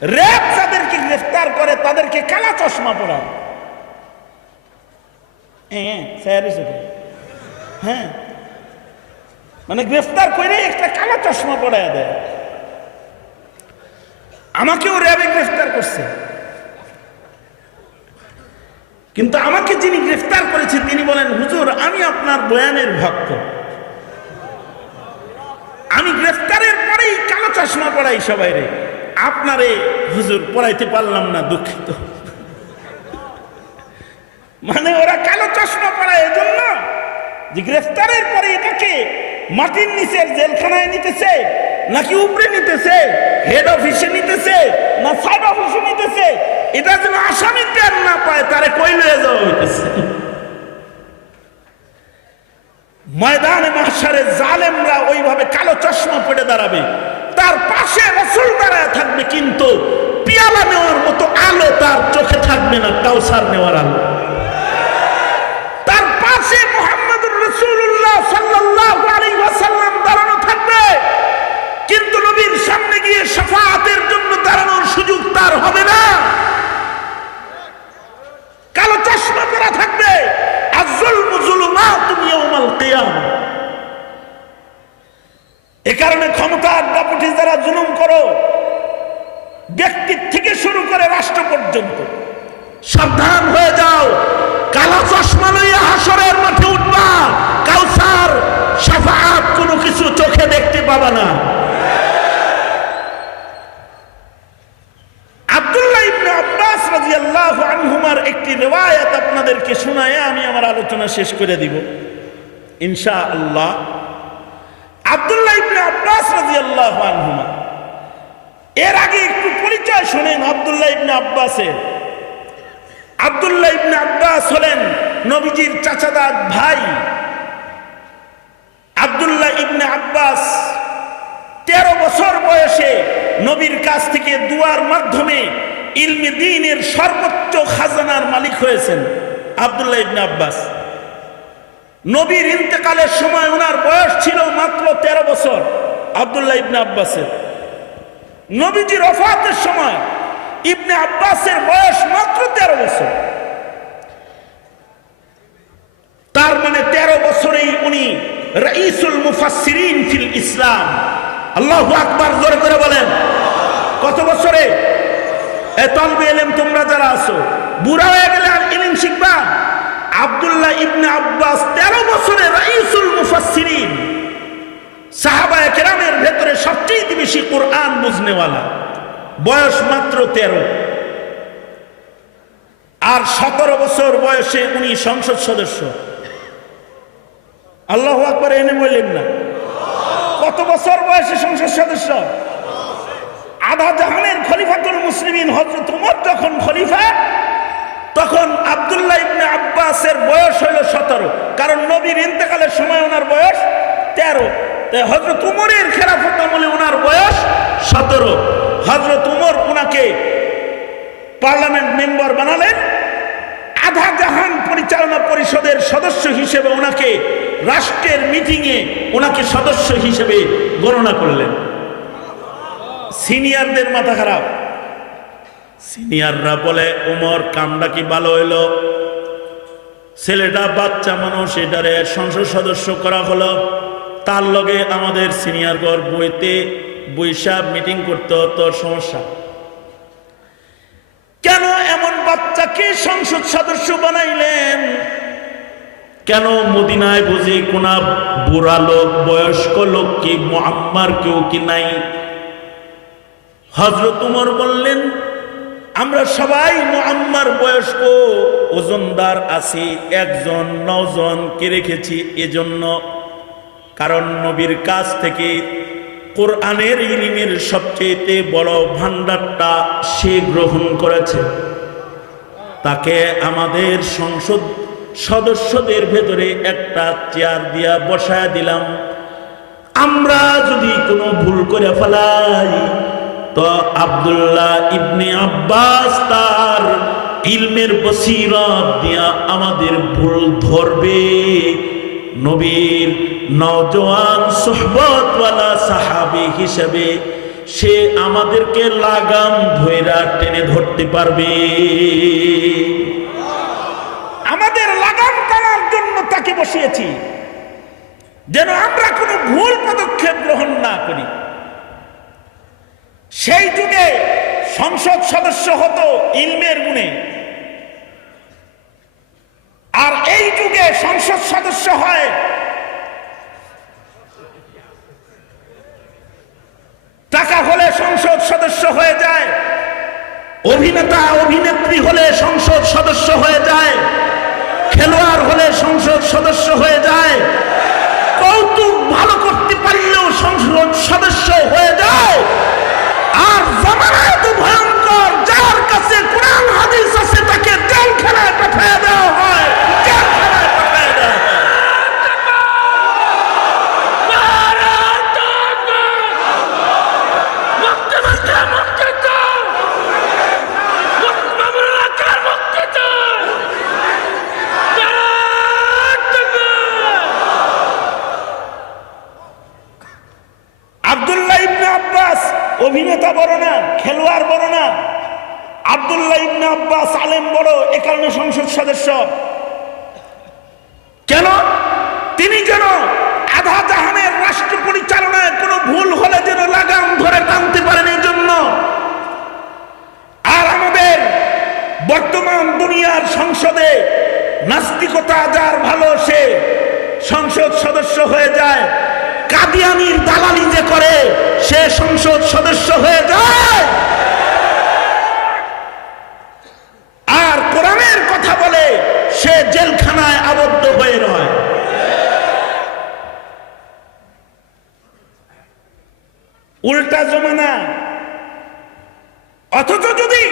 র্যাব যাদেরকে গ্রেফতার করে তাদেরকে কালা চশমা পরায়। হ্যাঁ, মানে গ্রেফতার করে একটা কালা চশমা পরায় দেয়। আমাকেও র্যাবে গ্রেফতার করছে, কিন্তু আমাকে যিনি গ্রেফতার করেছে তিনি বলেন, হুজুর আমি আপনার বয়ানের ভক্ত, আমি গ্রেফতারের পরেই কালো চশমা পড়াই সবাই রে, আপনারে হুজুর পড়াইতে পারলাম না, দুঃখিত। মানে ওরা কালো চশমা পড়ায় এজন্য যে গ্রেফতারের পরে এটাকে মাটির নিচের জেলখানায় নিতেছে, নাকি উপরে নিতেছে, হেড অফিসে নিতেছে, না সাইড অফিসে নিতেছে, এটা যেন আসামি টের না পায়, তারে কই লয়ে যাওয়া হইতেছে। ময়দানে মাহশারে জালেমরা ওইভাবে কালো চশমা পড়ে দাঁড়াবে, তার পাশে রাসূল দাঁড়ায় থাকবে, কিন্তু পিয়ালা নেওয়ার মতো আলো তার চোখে থাকবে না, কাউসার নেওয়ার আলো। তার পাশে মুহাম্মদুর রাসূলুল্লাহ সাল্লাল্লাহু আলাইহি ওয়াসাল্লাম দাঁড়ানো থাকবে, কিন্তু নবীর সামনে গিয়ে শাফাআতের জন্য দাঁড়ানোর সুযোগ তার হবে না। কালো চশমা পরা থাকবে, এ কারণে ক্ষমতার দাপটে যারা জুলুম করো, ব্যক্তির থেকে শুরু করে রাষ্ট্র পর্যন্ত, সাবধান হয়ে যাও। কালো চশমা লইয়া হাসরের মাঠে উঠবা, কাউসার শাফাআত কোনো কিছু চোখে দেখতে পাবা না। আব্দুল্লাহ ইবনে আব্বাস রাদিয়াল্লাহু আনহুমার একটি রিওয়ায়াত আপনাদেরকে শোনায় আমি আমার আলোচনা শেষ করে দিব ইনশাআল্লাহ। আব্দুল্লাহ ইবনে আব্বাস রাদিয়াল্লাহু আনহুমা, এর আগে একটু পরিচয় শুনেন আব্দুল্লাহ ইবনে আব্বাসের। আব্দুল্লাহ ইবনে আব্বাস হলেন নবীজির চাচাদার ভাই। আব্দুল্লাহ ইবনে আব্বাস 13 বছর বয়সে নবীর কাছ থেকে দুয়ার মাধ্যমে ইলমে দ্বীনের সর্বোচ্চ খাজানার মালিক হয়েছেন আব্দুল্লাহ ইবনে আব্বাস। নবীর ইন্তেকালের সময় ওনার বয়স ছিল মাত্র 13 বছর আব্দুল্লাহ ইবনে আব্বাসের। নবীজির ওফাতের সময় ইবনে আব্বাসের বয়স মাত্র 13 বছর। তার মানে 13 বছরেই উনি রাইসুল মুফাসসিরিন ফিল ইসলাম। আল্লাহু আকবার, জোরে করে বলেন। কত বছরে? এ তালবে ইলম তোমরা যারা আছো, বুড়া হয়ে গেলে আর ইলম শিখবা? আব্দুল্লাহ ইবনে আব্বাস 13 বছরে রাইসুল মুফাসসিরিন, সাহাবায়ে কেরামের ভেতরে সবচেয়ে বেশি কোরআন বুঝনেওয়ালা, বয়স মাত্র 13। আর 17 বছর বয়সে উনি সংসদ সদস্য। আল্লাহু আকবার, এনে বললেন না? কত বছর বয়সে সংসদ সদস্য? আধা জাহানের খলিফাতুল মুসলিমিন হযরত ওমর যখন খলিফা, তখন আব্দুল্লাহ ইবনে আব্বাসের বয়স হলো 17, কারণ নবীর ইন্তেকালের সময় ওনার বয়স 13। তাই হযরত ওমরের খেলাফত আমলে ওনার বয়স 17। হযরত ওমর ওনাকে পার্লামেন্ট মেম্বার বানালেন। আধা জাহান পরিচালনা পরিষদের সদস্য হিসেবে ওনাকে রাষ্ট্রের মিটিংয়ে ওনাকে সদস্য হিসেবে গণনা করলেন। সিনিয়রদের মাথা খারাপ। সিনিয়ররা বলে, ওমর কামটা কি ভালো হইলো, ছেলেটা বাচ্চা মানুষ, এটারে সংসদ সদস্য করা হলো, তার লগে আমাদের সিনিয়রগর বইতে বৈশাখ মিটিং করতে হতো, সমস্যা। কেন এমন বাচ্চাকে সংসদ সদস্য বানাইলেন? কেন মদিনায় বুঝি কোন বুড়া লোক, বয়স্ক লোক কি মুআম্মার কেউ কি নাই? হযরত ওমর বললেন, আমরা সবাই মুআম্মার বয়স্ক ওজনদার আছি, একজন 9 জনকে রেখেছি এজন্য, কারণ নবীর কাছ থেকে কোরআনের ইলমের সবচেয়ে বড় ভান্ডারটা সে গ্রহণ করেছে। তাকে আমাদের সংসদ সদস্যদের ভেতরে একটা চেয়ার দিয়া বসায় দিলাম। আমরা যদি কোনো ভুল করে ফেলাই তো আব্দুল্লাহ ইবনে আব্বাস তার ইলমের বসিরত দিয়া আমাদের ভুল ধরবে। নবীর নওজোয়ান সুহবতওয়ালা সাহাবী হিসেবে সে আমাদেরকে লাগাম ধইরা টেনে ধরতে পারবে। আমাদের লাগাম টানার জন্য তাকে বসিয়েছি, যেন আমরা কোনো ভুল পদক্ষেপ গ্রহণ না করি। সেই যুগে সংসদ সদস্য হতো ইলমের গুণে, আর এই যুগে সংসদ সদস্য হয় টাকা হলে সংসদ সদস্য হয়ে যায়, অভিনেতা অভিনেত্রী হলে সংসদ সদস্য হয়ে যায়, খেলোয়াড় হলে সংসদ সদস্য হয়ে যায়, কৌতুক ভালো করতে পারলেও সংসদ সদস্য হয়ে যায়। আর জামানা এত ভয়ঙ্কর, যার কাছে কোরআন হাদিস আছে তাকে জেলখানায় পাঠিয়ে দেওয়া হয়, জেলখানায় পাঠিয়ে দেওয়া হয়। আব্দুল্লাহ ইবনে আব্বাস অভিনেতা বড় না, খেলোয়াড় বড় না, আব্দুল্লাহ ইবনে আব্বাস আলেম বড়, এ কারণে সংসদ সদস্য। কেন? তিনি যেন আধা জাহানের রাষ্ট্র পরিচালনায় কোনো ভুল হলে যেন লাগাম ধরে টানতে পারেন এই জন্য। আর আমাদের বর্তমান দুনিয়ার সংসদে নাস্তিকতা যার ভালো, সে সংসদ সদস্য হয়ে যায়, কাদিয়ানির দালালি যে করে সে সংসদ সদস্য হয়ে যায়, আর কোরআনের কথা বলে সে জেলখানায় আবদ্ধ হয়ে রয়। উল্টা জমানা। অথচ যদি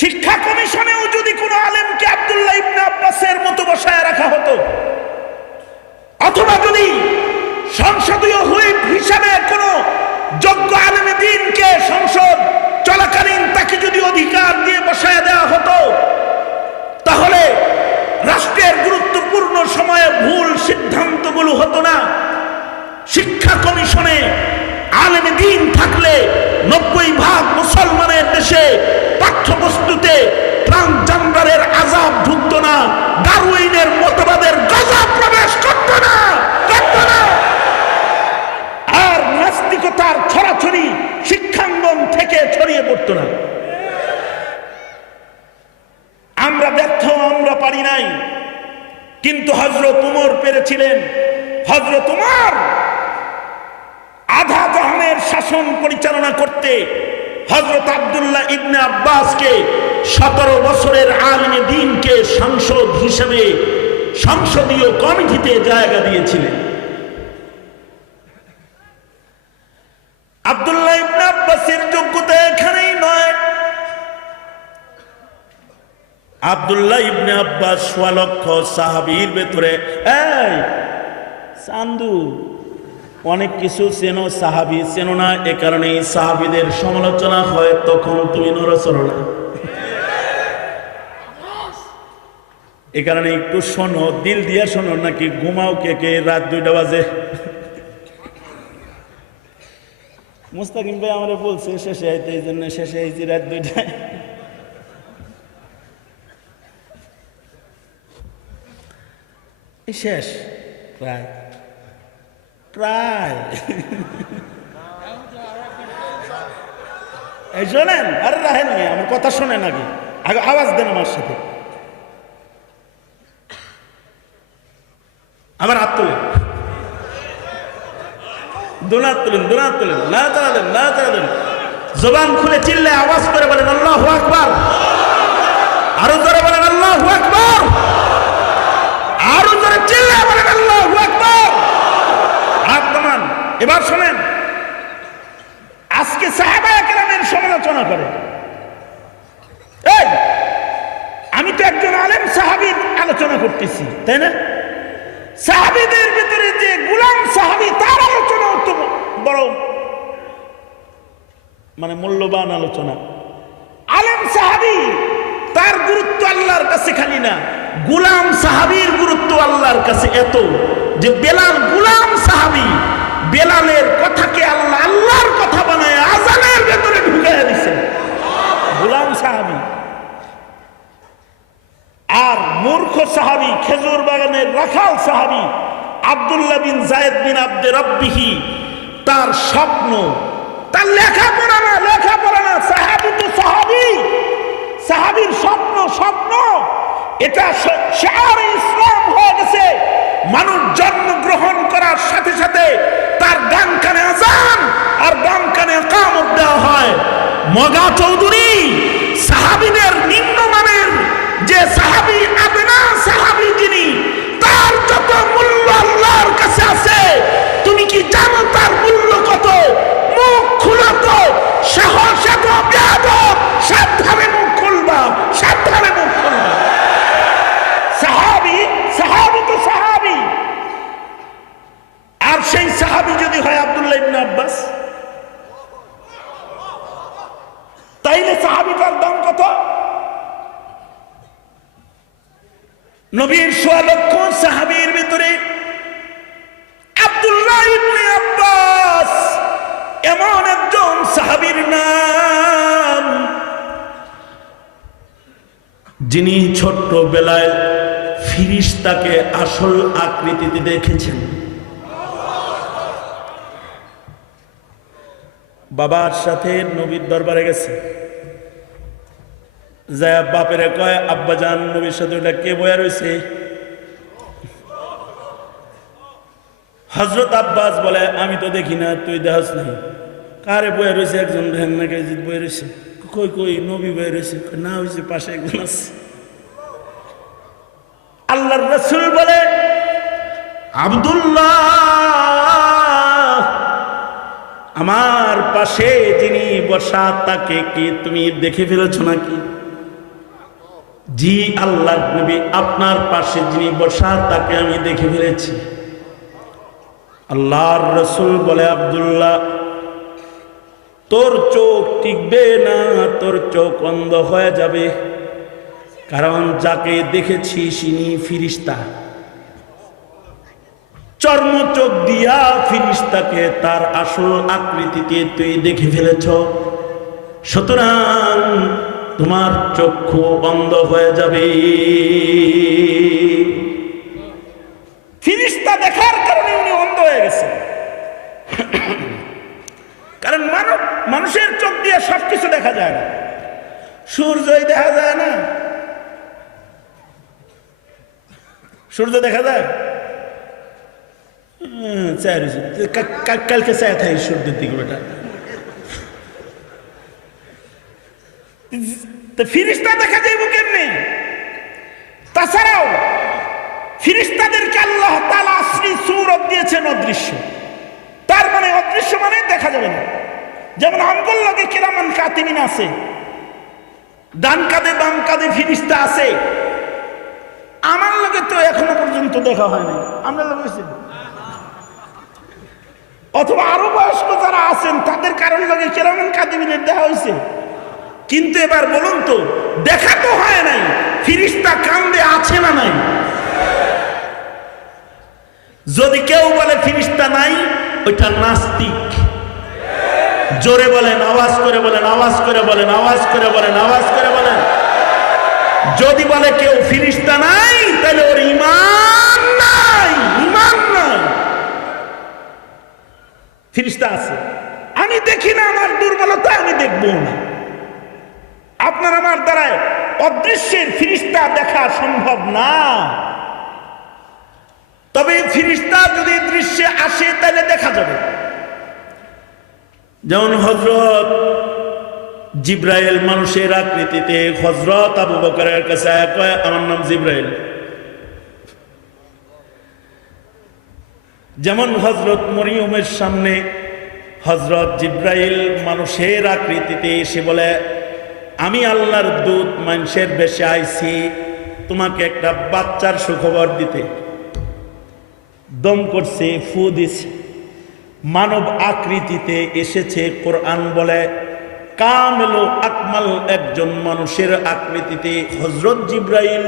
শিক্ষা কমিশনেও যদি কোনো আলেমকে আব্দুল্লাহ ইবনে আব্বাসের মতো বসায় রাখা হতো, অথবা যদি সংসদীয় হুইপ হিসাবে কোনো যোগ্য আলেমে দ্বীনকে সংসদ চলাকালীন তাকে যদি অধিকার দিয়ে বসায় দেওয়া হতো, তাহলে রাষ্ট্রের গুরুত্বপূর্ণ সময়ে ভুল সিদ্ধান্তগুলো হতো না। শিক্ষা কমিশনে আলেমে দ্বীন থাকলে 90% মুসলমানের দেশে পাঠ্যবস্তুতে ট্রান্সজেন্ডারের আযাব ঢুকতো না, ডারউইনের মতবাদের গজব প্রবেশ করতো না। আর নাস্তিকতার ছড়াছড়ি শিক্ষাঙ্গন থেকে ছড়িয়ে পড়তো না। আমরা ব্যর্থ, আমরা পারি নাই, কিন্তু হযরত উমর পেরেছিলেন। হযরত উমর আধা জাহানের শাসন পরিচালনা করতে হযরত আব্দুল্লাহ ইবনে আব্বাসকে 17 বছরের আলিমে দ্বীনকে সংসদ হিসেবে সংসদীয় কমিটিতে জায়গা দিয়েছিলেন। আব্দুল্লাহ ইবনে আব্বাসের যোগ্যতা এখানেই নয়। আব্দুল্লাহ ইবনে আব্বাস 1 লক্ষ সাহাবীর ভেতরে, এই চান্দু অনেক কিছু চেনো, সাহাবী চেনো না, এ কারণে সাহাবীদের সমালোচনা হয়, তখন তুমি নড়াচড়ো না। এ কারণে একটু শোনো, দিল দিয়ে শোনো, নাকি ঘুমাও কে কে রাত 2টা বাজে। মুস্তাকিম ভাই আমারে বলছে শেষে আইতে, এই জন্য শেষে আইছি রাত 2টায়। শেষ প্রায় প্রায় এই শোনেন, আরে রাহেন নিয়ে আমার কথা শোনেন, আগে আগে আওয়াজ দেন আমার সাথে। আমার হাত তোলেন, দোনাত তোলেন, দোনাত তোলেন, না তারা দেন, না তারা দেন। জবান খুলে চিল্লে আওয়াজ করে বলেন আল্লাহু আকবার। আরো জোরে বলেন আল্লাহু আকবার। আরো জোরে চিল্লে বলেন আল্লাহু আকবার। হাত নামান। এবার শোনেন, আজকে সাহাবায়ে কেরামের সমালোচনা করে। এই আমি তো একজন আলেম সাহাবীর আলোচনা করতেছি, তাই না? সাহাবীদের ভিতরে যে গোলাম সাহাবী, তার আলোচনা তো বড় মানে মূল্যবান আলোচনা। আলেম সাহাবী তার গুরুত্ব আল্লাহর কাছে খালি না, গোলাম সাহাবীর গুরুত্ব আল্লাহর কাছে এত যে বেলাল গোলাম সাহাবী, বেলালের কথাকে আল্লাহ আল্লাহর কথা বানায় আযানের ভেতরে ঢুকাইয়া দিয়েছে, গোলাম সাহাবী। আর মূর্খ সাহাবী, খেজুর বাগানের রাখাল সাহাবী আব্দুল্লাহ বিন যায়েদ বিন আব্দে রব্বিহি, তার স্বপ্ন, তার লেখাপড়া না, লেখাপড়া না, সাহাবী তো সাহাবী, সাহাবীর স্বপ্ন, স্বপ্ন এটা শিআরে ইসলাম হয়ে গেছে। মানুষ জন্মগ্রহণ করার সাথে সাথে তার ডান কানে আযান আর বাম কানে ইকামত দেওয়া হয়। মগা চৌধুরী সাহাবীদের নিম্নমানের যে সাহাবী, আদনা সাহাবী যিনি, তার যত মূল্য আল্লাহর কাছে আছে, তুমি কি জানো তার মূল্য কত? মুখ খুলো তো, সাহস এত বেয়াদব, সাবধানে মুখ খুলবা, সাবধানে মুখ খুলবা। সাহাবী, সাহাবী তো সাহাবী। আর সেই সাহাবী যদি হয় আব্দুল্লাহ ইবনে আব্বাস, তাইলে সাহাবীটার দাম কত? নবীর 1.5 লক্ষ সাহাবীর ভিতরে আব্দুল্লাহ ইবনে আব্বাস এমন একজন সাহাবীর নাম, যিনি ছোট্টবেলায় ফিরিশতাকে আসল আকৃতিতে দেখেছেন। বাবার সাথে নবীর দরবারে গেছে, যায় বাপেরে কয় আব্বাজান নবীর সাথে ওটা কে বয়া রয়েছে? হযরত আব্বাস বলে আমি তো দেখি না, তুই দেখাস নাই। কারে বয়া রয়েছে? একজন ধ্যান না কেজিত বয়ে রয়েছে। কই কই নবী বয়ে রয়েছে? না, হয়েছে পাশে একজন আছে। আল্লাহর রাসূল বলে আব্দুল্লাহ, আমার পাশে যিনি বসা তাকে কি তুমি দেখে ফেলেছ নাকি? জি আল্লাহর নবী, আপনার পাশে যিনি বসা তাকে আমি দেখে ফেলেছি। আল্লাহর রাসূল বলে আব্দুল্লাহ, তোর চোখ টিকবে না, তোর চোখ অন্ধ হয়ে যাবে, কারণ যাকে দেখেছি তিনি ফিরিস্তা। চর্ম চোখ দিয়া ফিরিস্তাকে তার আসল আকৃতিতে তুই দেখে ফেলেছ, সুতরাং তোমার চক্ষু অন্ধ হয়ে যাবে। ফিরিস্তা দেখার কারণে উনি অন্ধ হয়ে গেছে। কারণ মানুষের চোখ দিয়ে সবকিছু দেখা যায় না। সূর্যই দেখা যায় না, সূর্য দেখা যায়? কালকে চায় থাই সূর্যের দিকে বেটা। ফিরিস্তা দেখা যাইব কেমনি? তাছাড়াও ফিরিস্তাদেরকে আল্লাহ তাআলা আসলি সূরত দিয়েছেন অদৃশ্য। তার মানে অদৃশ্য মানে দেখা যাবে না। যেমন আমগুল লগে কিরামান কাতিবিন আছে, ডান কাঁধে বাম কাঁধে ফিরিস্তা আছে। আমার লগে তো এখনো পর্যন্ত দেখা হয় নাই। আমরা লগে অথবা আরো বয়স্ক যারা আছেন তাদের কারণ লগে কিরামান কাতিবিনের দেখা হয়েছে। কিন্তু এবার বলুন তো, দেখা তো হয় নাই, ফিরিস্তা কান্দে আছে না নাই? যদি কেউ বলে ফিরিস্তা নাই, ওইটা নাস্তিক। জোরে বলেন, আওয়াজ করে বলেন, আওয়াজ করে বলেন, আওয়াজ করে বলেন, আওয়াজ করে বলেন। যদি বলে কেউ ফিরিস্তা নাই, তাহলে ওর ঈমান নাই, ঈমান নাই। ফিরিস্তা আছে, আমি দেখি না, আমার দুর্বলতা, আমি দেখবো না। আপনার আমার দ্বারায় অদৃশ্যের ফিরিস্তা দেখা সম্ভব না। তবে ফিরিস্তা যদি দৃশ্যে আসে তাহলে দেখা যাবে। যেমন হযরত জিব্রাইল মানুষের আকৃতিতে হযরত আবু বকরের কাছে কয় আমার নাম জিব্রাইল। যেমন হযরত মরিয়মের সামনে হযরত জিব্রাইল মানুষের আকৃতিতে এসে বলে আমি আল্লাহর দূত মানুষের বেশে আইছি তোমাকে একটা বাচ্চার সুখবর দিতে। দম করছে, ফু দিছে, মানব আকৃতিতে এসেছে। কোরআন বলে কামেল আকমাল একজন মানুষের আকৃতিতে হযরত জিব্রাইল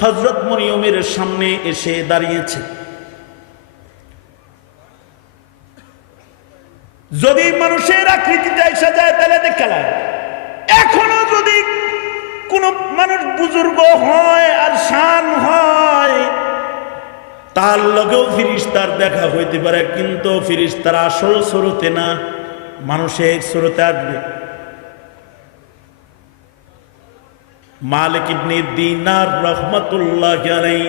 হযরত মরিয়মের সামনে এসে দাঁড়িয়েছে। যদি মানুষের আকৃতিতে এসে যায় তাহলে দেখালাম। এখনো যদি কোন মানুষ বুজুর্গ হয় আর শান হয়, তার লগেও ফিরিস্তার দেখা হইতে পারে, কিন্তু ফিরিস্তার আসল স্বরূপে না, মানুষের স্বরূপে আসবে। মালিক ইবনে দিনার রাহমাতুল্লাহি আলাইহি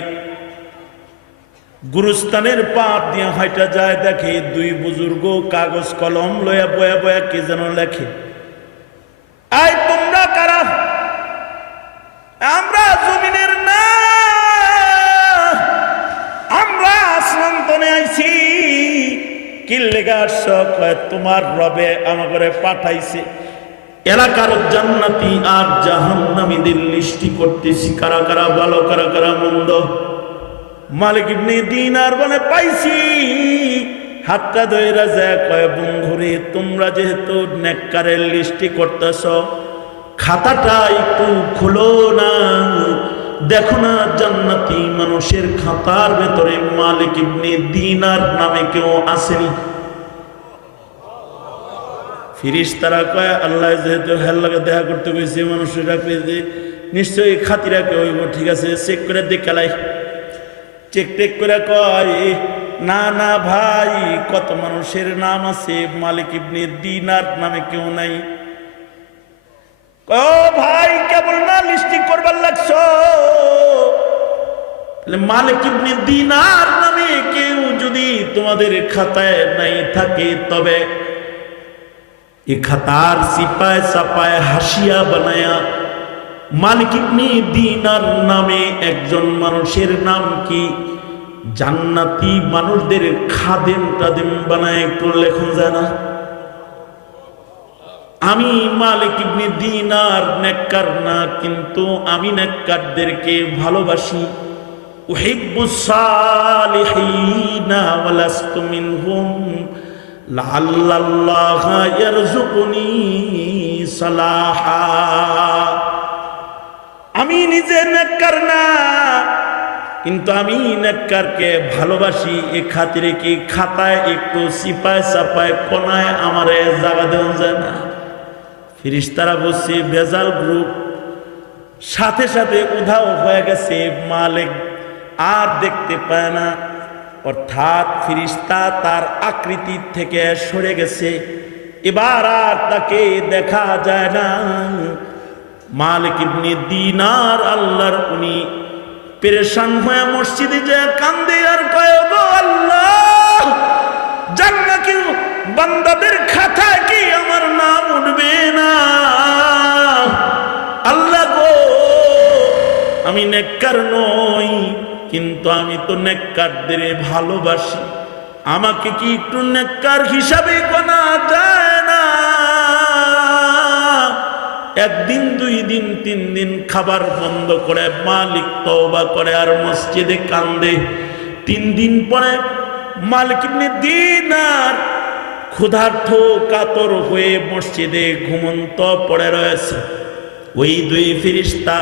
গুরুস্থানের পার দিয়ে হাইটা যায়, দেখে দুই বুজুর্গ কাগজ কলম লয়া বয়া বয়া কে যেন লেখে। আই তোমরা কারা? আমরা জমিনের না, আমরা আসমান তনে আইছি। কি লেখা আসছ? তোমার রবে আমাকে পাঠাইছে এলাকার জান্নাতি আর জাহান্নামীদের লিস্টি করতেছি, কারা কারা ভালো কারা কারা মন্দ। মালিক ইবনে দিনার বলে পাইছি। হাতটা ধইরা যায়, কয় বন্ধুরে তোমরা যেহেতু নেককারের লিস্টি করতেছ, খাতাটা একটু খুলো না, দেখো না জান্নাতি মানুষের খাতার ভেতরে মালিক ইবনে দিনার নামে কেউ আসেনি। ফিরিস্তারা কয় আল্লাহ যেহেতু হেল লাগে দেখা করতে কইছে, মানুষের আকৃতি নিশ্চয়ই খাতিরা কেউ হইব। ঠিক আছে, চেক করে দেখালাই। চেক টেক করে কয় না না ভাই, কত মানুষের নাম আছে, মালিক ইবনে দিনার নামে কেউ নাই। ও ভাই, কেবল না লিস্টিং করবার লাগছো? মালিক ইবনে দিনার নামে কেউ যদি তোমাদের খাতায় নাই থাকে, তবে এই খাতার সিপায় চাপায় হাসিয়া বানায়া মালিক ইবনে দিনার নামে একজন মানুষের নাম কি জান্নাতি মানুষদের খাদেম টাদেম বানায় একটু লেখন যায় না? আমি মালিক ইবনে দিনার নেককার না, কিন্তু আমি নেককারদেরকে ভালোবাসি। উহিব্বুস সালিহিনা ওয়া লাস্তু মিনহুম লাআল্লাল্লাহা ইয়ারযুকুনি সালাহা। আমি নিজে নেককার না, কিন্তু আমি নেককারকে ভালোবাসি। এ খাতিরে কি খাতায় একটু সিপায় চাপায় কোনায় আমারে জায়গা দেওয়া যায় না? ফেরেশতারা বসে বেজাল গ্রুপ, সাথে সাথে উধাও হয়ে গেছে, মালিক আর দেখতে পায় না। অর্থাৎ ফেরেশতা তার আকৃতি থেকে সরে গেছে, এবার আর তাকে দেখা যায় না। মালিক ইবনে দিনার আল্লাহর উনি পেরেশান হয়ে মসজিদে যায় কান্দে আর কয়, গো আল্লাহ, জান্নাতি বান্দাদের খাতায় কি আমার নাম উঠবে না? আল্লাহ গো, আমি নেককার নই, কিন্তু আমি তো নেককারদের ভালোবাসি, আমাকে কি একটু নেককার হিসাবে গোনা যায় না? একদিন, 2 দিন, 3 দিন খাবার বন্ধ করে মালিক তওবা করে আর মসজিদে কান্দে। 3 দিন পরে মালিক ইবনে দিনার ক্ষুধার্ত কাতর হয়ে মসজিদে ঘুমন্ত পড়ে রয়েছে। ওই 2 ফেরেশতা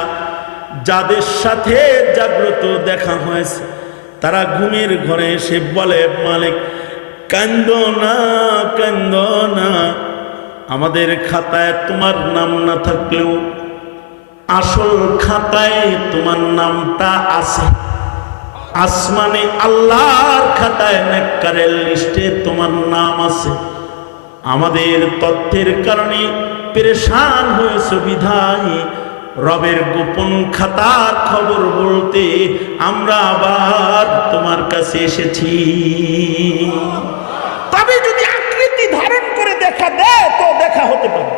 যাদের সাথে জাগ্রত দেখা হয়েছে, তারা ঘুমের ঘরে এসে বলে, মালিক কান্দো না, কান্দো না, আমাদের খাতায় তোমার নাম না থাকলেও আসল খাতায় তোমার নামটা আছে। আসমানে আল্লাহর খাতায় নেককারের লিস্টে তোমার নাম আছে। আমাদের তথ্যের কারণে পেরেশান হয়েছে বিধায় রবের গোপন খাতার খবর বলতে আমরা আবার তোমার কাছে এসেছি। তবে যদি আকৃতি ধারণ করে দেখা দেয় তো দেখা হতে পারে।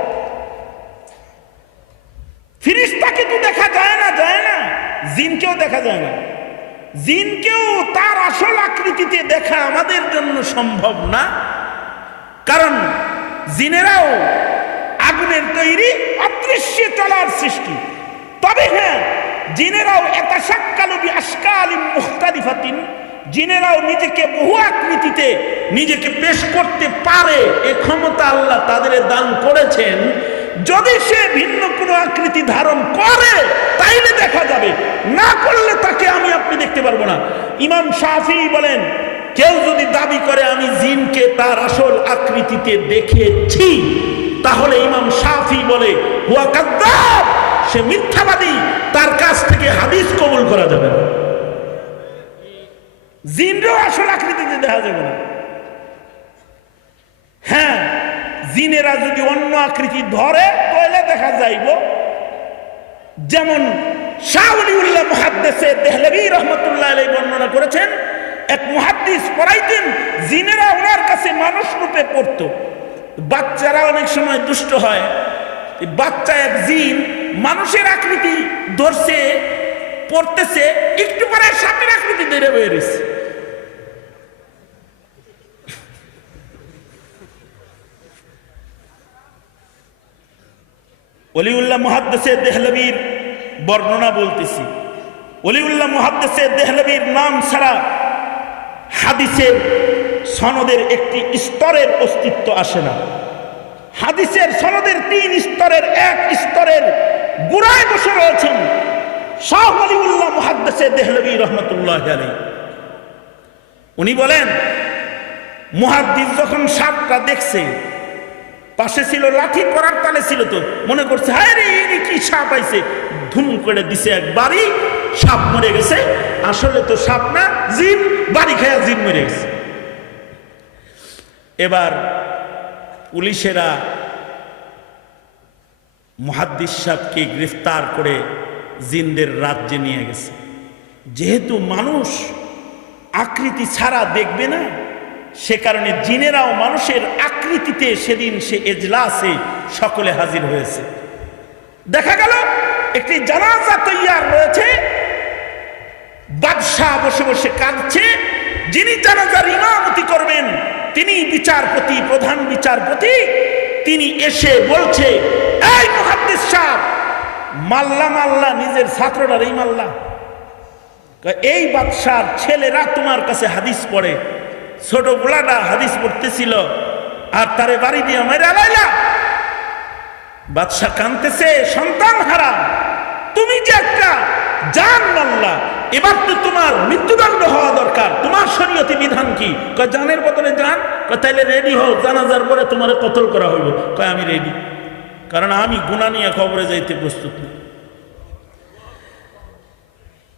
ফেরেশতাকে তো দেখা যায় না, যায় না, জিনকেও দেখা যায় না। জিনকেও তার আসল আকৃতিতে দেখা আমাদের জন্য সম্ভব না, কারণ জিনেরাও আগুনের তৈরি, অদৃশ্যে চলার সৃষ্টি। তবে হ্যাঁ, জিনেরাও ইয়াতাশাক্কালু বিআশকালিন মুখতালিফাতিন, জিনেরাও নিজেকে বহু আকৃতিতে নিজেকে পেশ করতে পারে। এই ক্ষমতা আল্লাহ তাদের দান করেছেন। যদি সে ভিন্ন কোনো আকৃতি ধারণ করে তাইলে দেখা যাবে, না করলে তাকে আমি আপনি দেখতে পারবো না। ইমাম শাফিঈ বলেন, কেউ যদি দাবি করে আমি জিনকে তার আসল আকৃতিতে দেখেছি, তাহলে ইমাম শাফিঈ বলে হুয়া কাযযাব, সে মিথ্যাবাদী, তার কাছ থেকে হাদিস কবুল করা যাবে না। জিনরও আসল আকৃতিতে দেখা যাবে না। হ্যাঁ, জিনেরা যদি অন্য আকৃতি ধরে তাহলে দেখা যাইব। যেমন শাহ ওলিউল্লাহ মুহাদ্দিসে দেহলভী রাহমাতুল্লাহ আলাইহি বর্ণনা করেছেন, এক মুহাদ্দিস পড়াইতেন, জিনেরা ওনার কাছে মানুষ রূপে পড়তো। বাচ্চারা অনেক সময় দুষ্ট হয়, বাচ্চা এক জিন মানুষের আকৃতি ধরছে, পড়তেছে, একটু পরে সাপের আকৃতি ধরে বের হইছে। ওলিউল্লাহ মুহাদ্দিসে দেহলভীর বর্ণনা বলতেছি। ওলিউল্লাহ মুহাদ্দিসে দেহলভীর নাম ছাড়া হাদিসের সনদের একটি স্তরের অস্তিত্ব আসে না। হাদিসের সনদের 3 স্তরের এক স্তরের গোড়ায় বসে রয়েছেন শাহ ওলিউল্লাহ মুহাদ্দিসে দেহলভী রাহমাতুল্লাহি আলাইহি। উনি বলেন, মুহাদ্দিস যখন সাপটা দেখছে, পাশে ছিল লাঠি, পরার তালে ছিল, তো মনে করছে হায় রে, ইনি কি সাপ আইছে, ধুম করে দিছে একবারই, সাপ মরে গেছে। আসলে তো সাপ না, জিন। বাড়ি খেয়া জিন মেরে গেছে। এবার পুলিশেরা মুহাদ্দিস সাহেবকে গ্রেফতার করে জিনদের রাজ্যে নিয়ে গেছে। যেহেতু মানুষ আকৃতি ছাড়া দেখবে না, সে কারণে জিনেরাও মানুষের আকৃতিতে সেদিন সে এজলাসে সকলে হাজির হয়েছে। দেখা গেল একটি জানাজা তৈয়ার রয়েছে, বাদশাহ বসে বসে কাঁদছে, যিনি জানাজার ইমামতি করবেন তিনি বিচারপতি, প্রধান বিচারপতি, তিনি এসে বলছে, এই মুহাদ্দিস সাহেব, মাল্লা মাল্লা, নিজের ছাত্রটার এই মাল্লা, এই বাদশার ছেলেরা তোমার কাছে হাদিস পড়ে, ছোট গোলাটা হাদিস পড়তেছিল আর তারে বাড়ি দিয়ে মেরে লাইলা। বাদশা কাঁদতেছে, সন্তান হারা, তুমি যে একটা জান মাল্লা, এবার তো তোমার মৃত্যুদণ্ড হওয়া দরকার, তোমার শরীয়তি বিধান কি? কয় জানের বদলে জান। কয় তাইলে রেডি হও, জানাজার পরে তোমার কতল করা হইব। কয় আমি রেডি, কারণ আমি গুনাহ নিয়ে কবরে যাইতে প্রস্তুত না।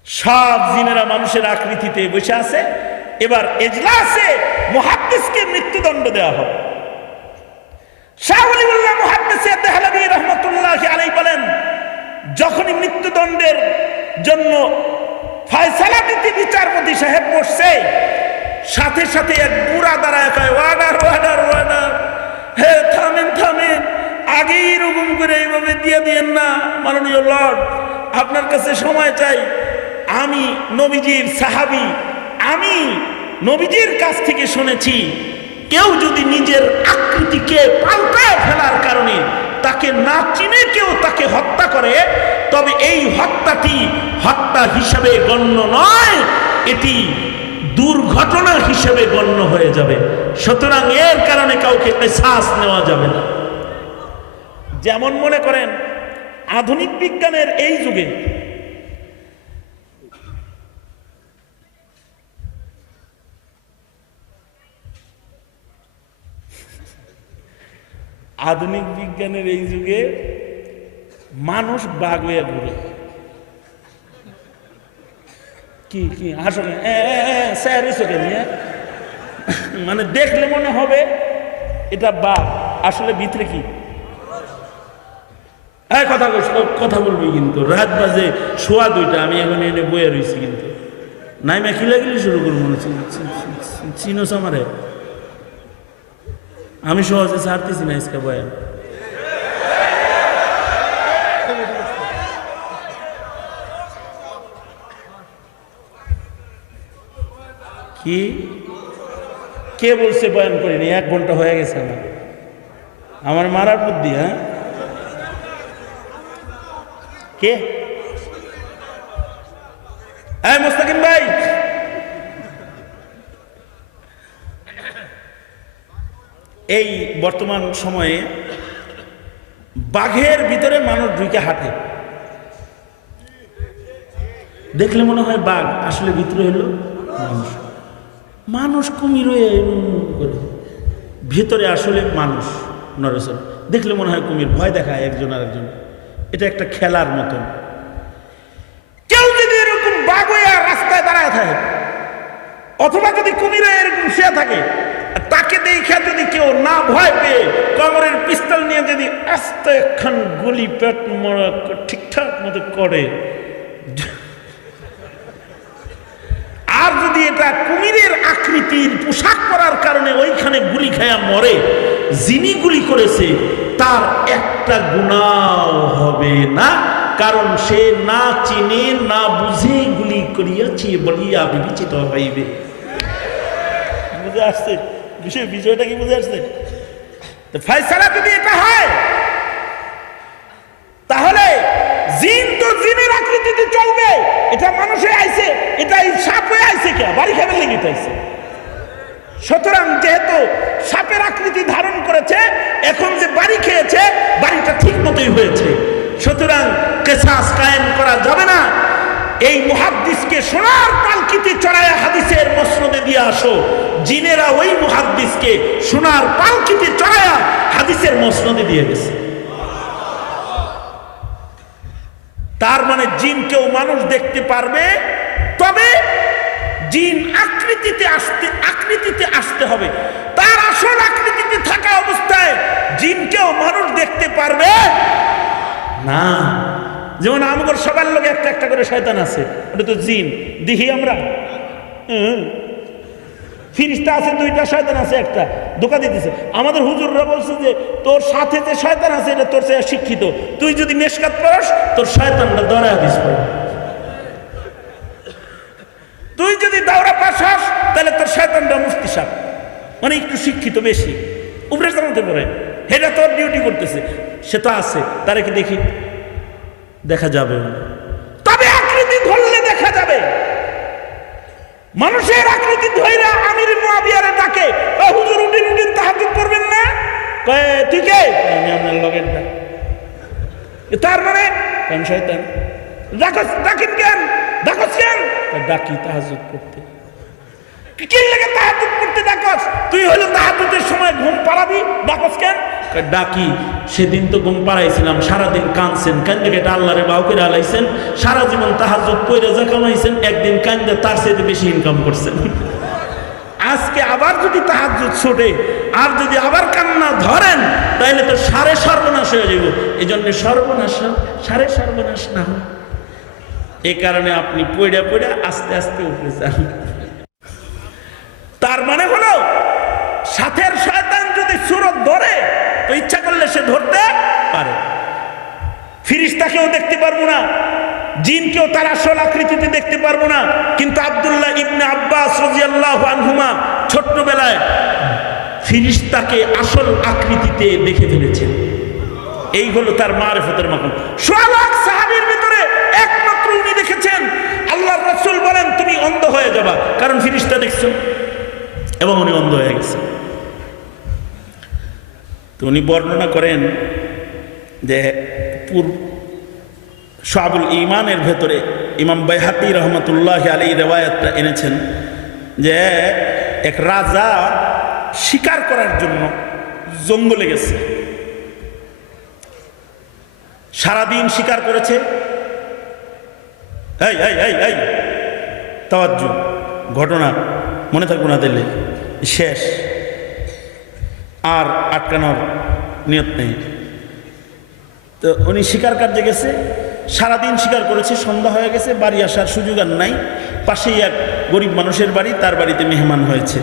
সব জিনেরা মানুষের আকৃতিতে বসে আছে। এবার এজলাসে মুহাদ্দিসকে মৃত্যুদণ্ড দেওয়া হবে। শাহ ওলিউল্লাহ মুহাদ্দিস দেহলভী রাহমাতুল্লাহি আলাইহি বলেন, যখনই মৃত্যুদণ্ডের জন্য ফয়সালা দিতে বিচারপতি সাহেব বসছে, সাথে সাথে এক বুড়া দাঁড়ায় কয়, ওয়ার্ডার ওয়ার্ডার ওয়ার্ডার, হে থামেন থামেন, আগেই এরকম করে এইভাবে দিয়ে দিয়েন না মাননীয় লর্ড, আপনার কাছে সময় চাই। আমি নবীজির সাহাবী, আমি নবীজির কাছ থেকে শুনেছি, কেউ যদি নিজের আকৃতিকে পাল্টায় ফেলার কারণে তাকে না চিনে কেউ তাকে হত্যা করে, তবে এই হত্যাটি হত্যা হিসেবে গণ্য নয়, এটি দুর্ঘটনা হিসেবে গণ্য হয়ে যাবে। সুতরাং এর কারণে কাউকে কিসাস নেওয়া যাবে না। যেমন মনে করেন আধুনিক বিজ্ঞানের এই যুগে মানুষ বাঘ হয়ে ঘুরে। কি কি আসলে মানে দেখলে মনে হবে এটা বাঘ, আসলে ভিতরে কি? কথা বলবি কিন্তু, রাত বাজে 1:15, আমি এখন এনে বয়ে রয়েছি, কিন্তু নাই মেখিলা গেলে শুরু করবো। চিনোস আমারে, আমি সহজে ছাড়তেছি না ইসকা বয়ান। কি কে বলছে বয়ান করিনি? 1 ঘন্টা হয়ে গেছে আমার মারার বুদ্ধি। হ্যাঁ, কে? হ্যাঁ মোস্তাকিম ভাই, এই বর্তমান সময়ে বাঘের ভিতরে মানুষ ঢুকে হাঁটে, দেখলে মনে হয় বাঘ, আসলে ভিতরে হলো মানুষ। মানুষ কুমির হয়ে ভিতরে আসলে মানুষ নরসর, দেখলে মনে হয় কুমির, ভয় দেখায় একজন আরেকজন। এটা একটা খেলার মতন। কেউ যদি এরকম বাঘ হয়ে রাস্তায় দাঁড়ায় থাকে, অথবা যদি কুমির হয়ে এরকম শুয়ে থাকে, তাকে দেখে যদি কেউ না ভয় পেয়ে কোমরের পিস্তল নিয়ে যদি আস্তে একখান গুলি পেট মরা ঠিকঠাক মতো করে, আর যদি এটা কুমিরের আকৃতির পোশাক পরার কারণে ওইখানে গুলি খায়া মরে, যিনি গুলি করেছে তার একটা গুনাহ হবে না, কারণ সে না চিনে না বুঝে গুলি করিয়াছে বলিয়া বিবেচিত হইবে। বুঝে আসছে বিষয়টা? কি বুঝে আসছে? ফয়সালা যদি এটা হয়, তাহলে জিন তো জিনের আকৃতিতে চলবে। এটা মানুষে আইছে, এটা সাপ হয়ে আইছে, কে বাড়ি খাবে লেগে আইছে। সুতরাং যেহেতু সাপের আকৃতি ধারণ করেছে, এখন যে বাড়ি খেয়েছে, বাড়িটা ঠিক মতোই হয়েছে। সুতরাং কিসাস কায়েম করা যাবে না। এই মুহাদ্দিসকে সোনার পালকিতে চড়ায়া হাদিসের মসনদে দিয়ে আসো। জিনেরা ওই মুহাদ্দিসকে সোনার পালকিতে চড়ায়া হাদিসের মসনদে দিয়ে গেছে। তার মানে জিনকেও মানুষ দেখতে পারবে, তবে জিন আকৃতিতে আসতে হবে। তার আসল আকৃতিতে থাকা অবস্থায় জিনকেও মানুষ দেখতে পারবে না। যেমন আমগর সবার লোক একটা একটা করে শয়তান আছে, ওটা তো জিন দেখি আমরা। ফিরিস্তা আছে দুইটা, শয়তান আছে একটা, ধোঁকা দিতেছে। আমাদের হুজুররা বলছে যে তোর সাথে যে শয়তান আছে এটা তোর চেয়ে শিক্ষিত, তুই যদি মেশকাত পড়স তোর শয়তানটা ধরে হাদিস পড়ে। তুই যদি দাওরা পাস হস তাহলে তোর শয়তানটা মুফতি সাহেব, মানে একটু শিক্ষিত বেশি, উপরে জানাতে পারে, এটা তোর ডিউটি করতেছে। সে তো আছে, তারা কি দেখি দেখা যাবে, তবে আকৃতি ধরলে দেখা যাবে। মানুষের আকৃতি ধইরা আমির মুয়াবিয়ারে ডাকে, ও হুজুর উঠিন তাহাজ্জুদ করবেন না? কয় তুই কে? আমি আপনার লগের না। তার মানে কোন শয়তান? ডাকেন কেন? ডাকস কেন? ডাকি তাহাজ্জুদ করতে। কি লাগে তাহাজ্জুদ করতে ডাকস? তুই হলো তাহাজ্জুদের সময় ঘুম পাড়াবি, ডাকস কেন? ডাকি সেদিন তো ঘুম পাড়াইছিলাম, সারাদিন কাঁদছেন, কান্দে এটা আল্লাহরে বাউ করে আলাইছেন, সারা জীবন তাহাজ্জুদ পয়রা যা কামাইছেন, একদিন কান্দে তার চেয়ে বেশি ইনকাম করছেন। আজকে আবার যদি তাহাজ্জুদ ছুটে আর যদি আবার কান্না ধরেন তাহলে তো সারে সর্বনাশ হয়ে যাব। এই জন্য সর্বনাশ সারে সর্বনাশ না হয়, এই কারণে আপনি পয়রা পয়রা আস্তে আস্তে উঠে যান। তার মানে হলো সাথের শয়তান যদি সুরত ধরে তো ইচ্ছা করলে সে ধরতে পারে। ফিরিস্তাকেও দেখতে পারবো না, জিনকেও তার আসল আকৃতিতে দেখতে পারবো না, কিন্তু আব্দুল্লাহ ইবনে আব্বাস রাদিয়াল্লাহু আনহুমা ছোট্টবেলায় ফিরিস্তাকে আসল আকৃতিতে দেখে ফেলেছেন। এই হলো তার মারিফতের মাকাম। সোয়া লাখ সাহাবীর ভিতরে একমাত্র উনি দেখেছেন। আল্লাহর রাসূল বলেন তুমি অন্ধ হয়ে যাবা, কারণ ফিরিস্তা দেখছো, এবং উনি অন্ধ হয়ে গেছেন। তো উনি বর্ণনা করেন যে শুআবুল ঈমানের ভেতরে ইমাম বাইহাকী রহমাতুল্লাহি আলাইহি রিওয়ায়াতটা এনেছেন যে এক রাজা শিকার করার জন্য জঙ্গলে গেছে, সারাদিন শিকার করেছে। এই তাওয়াজ্জু, ঘটনা মনে থাকবো না দিলে শেষ, আর আটকানোর নিয়ত নেই। তো উনি শিকার কার্যে গেছে, সারাদিন শিকার করেছে, সন্ধ্যা হয়ে গেছে, বাড়ি আসার সুযোগ আর নাই। পাশেই এক গরিব মানুষের বাড়ি, তার বাড়িতে মেহমান হয়েছে।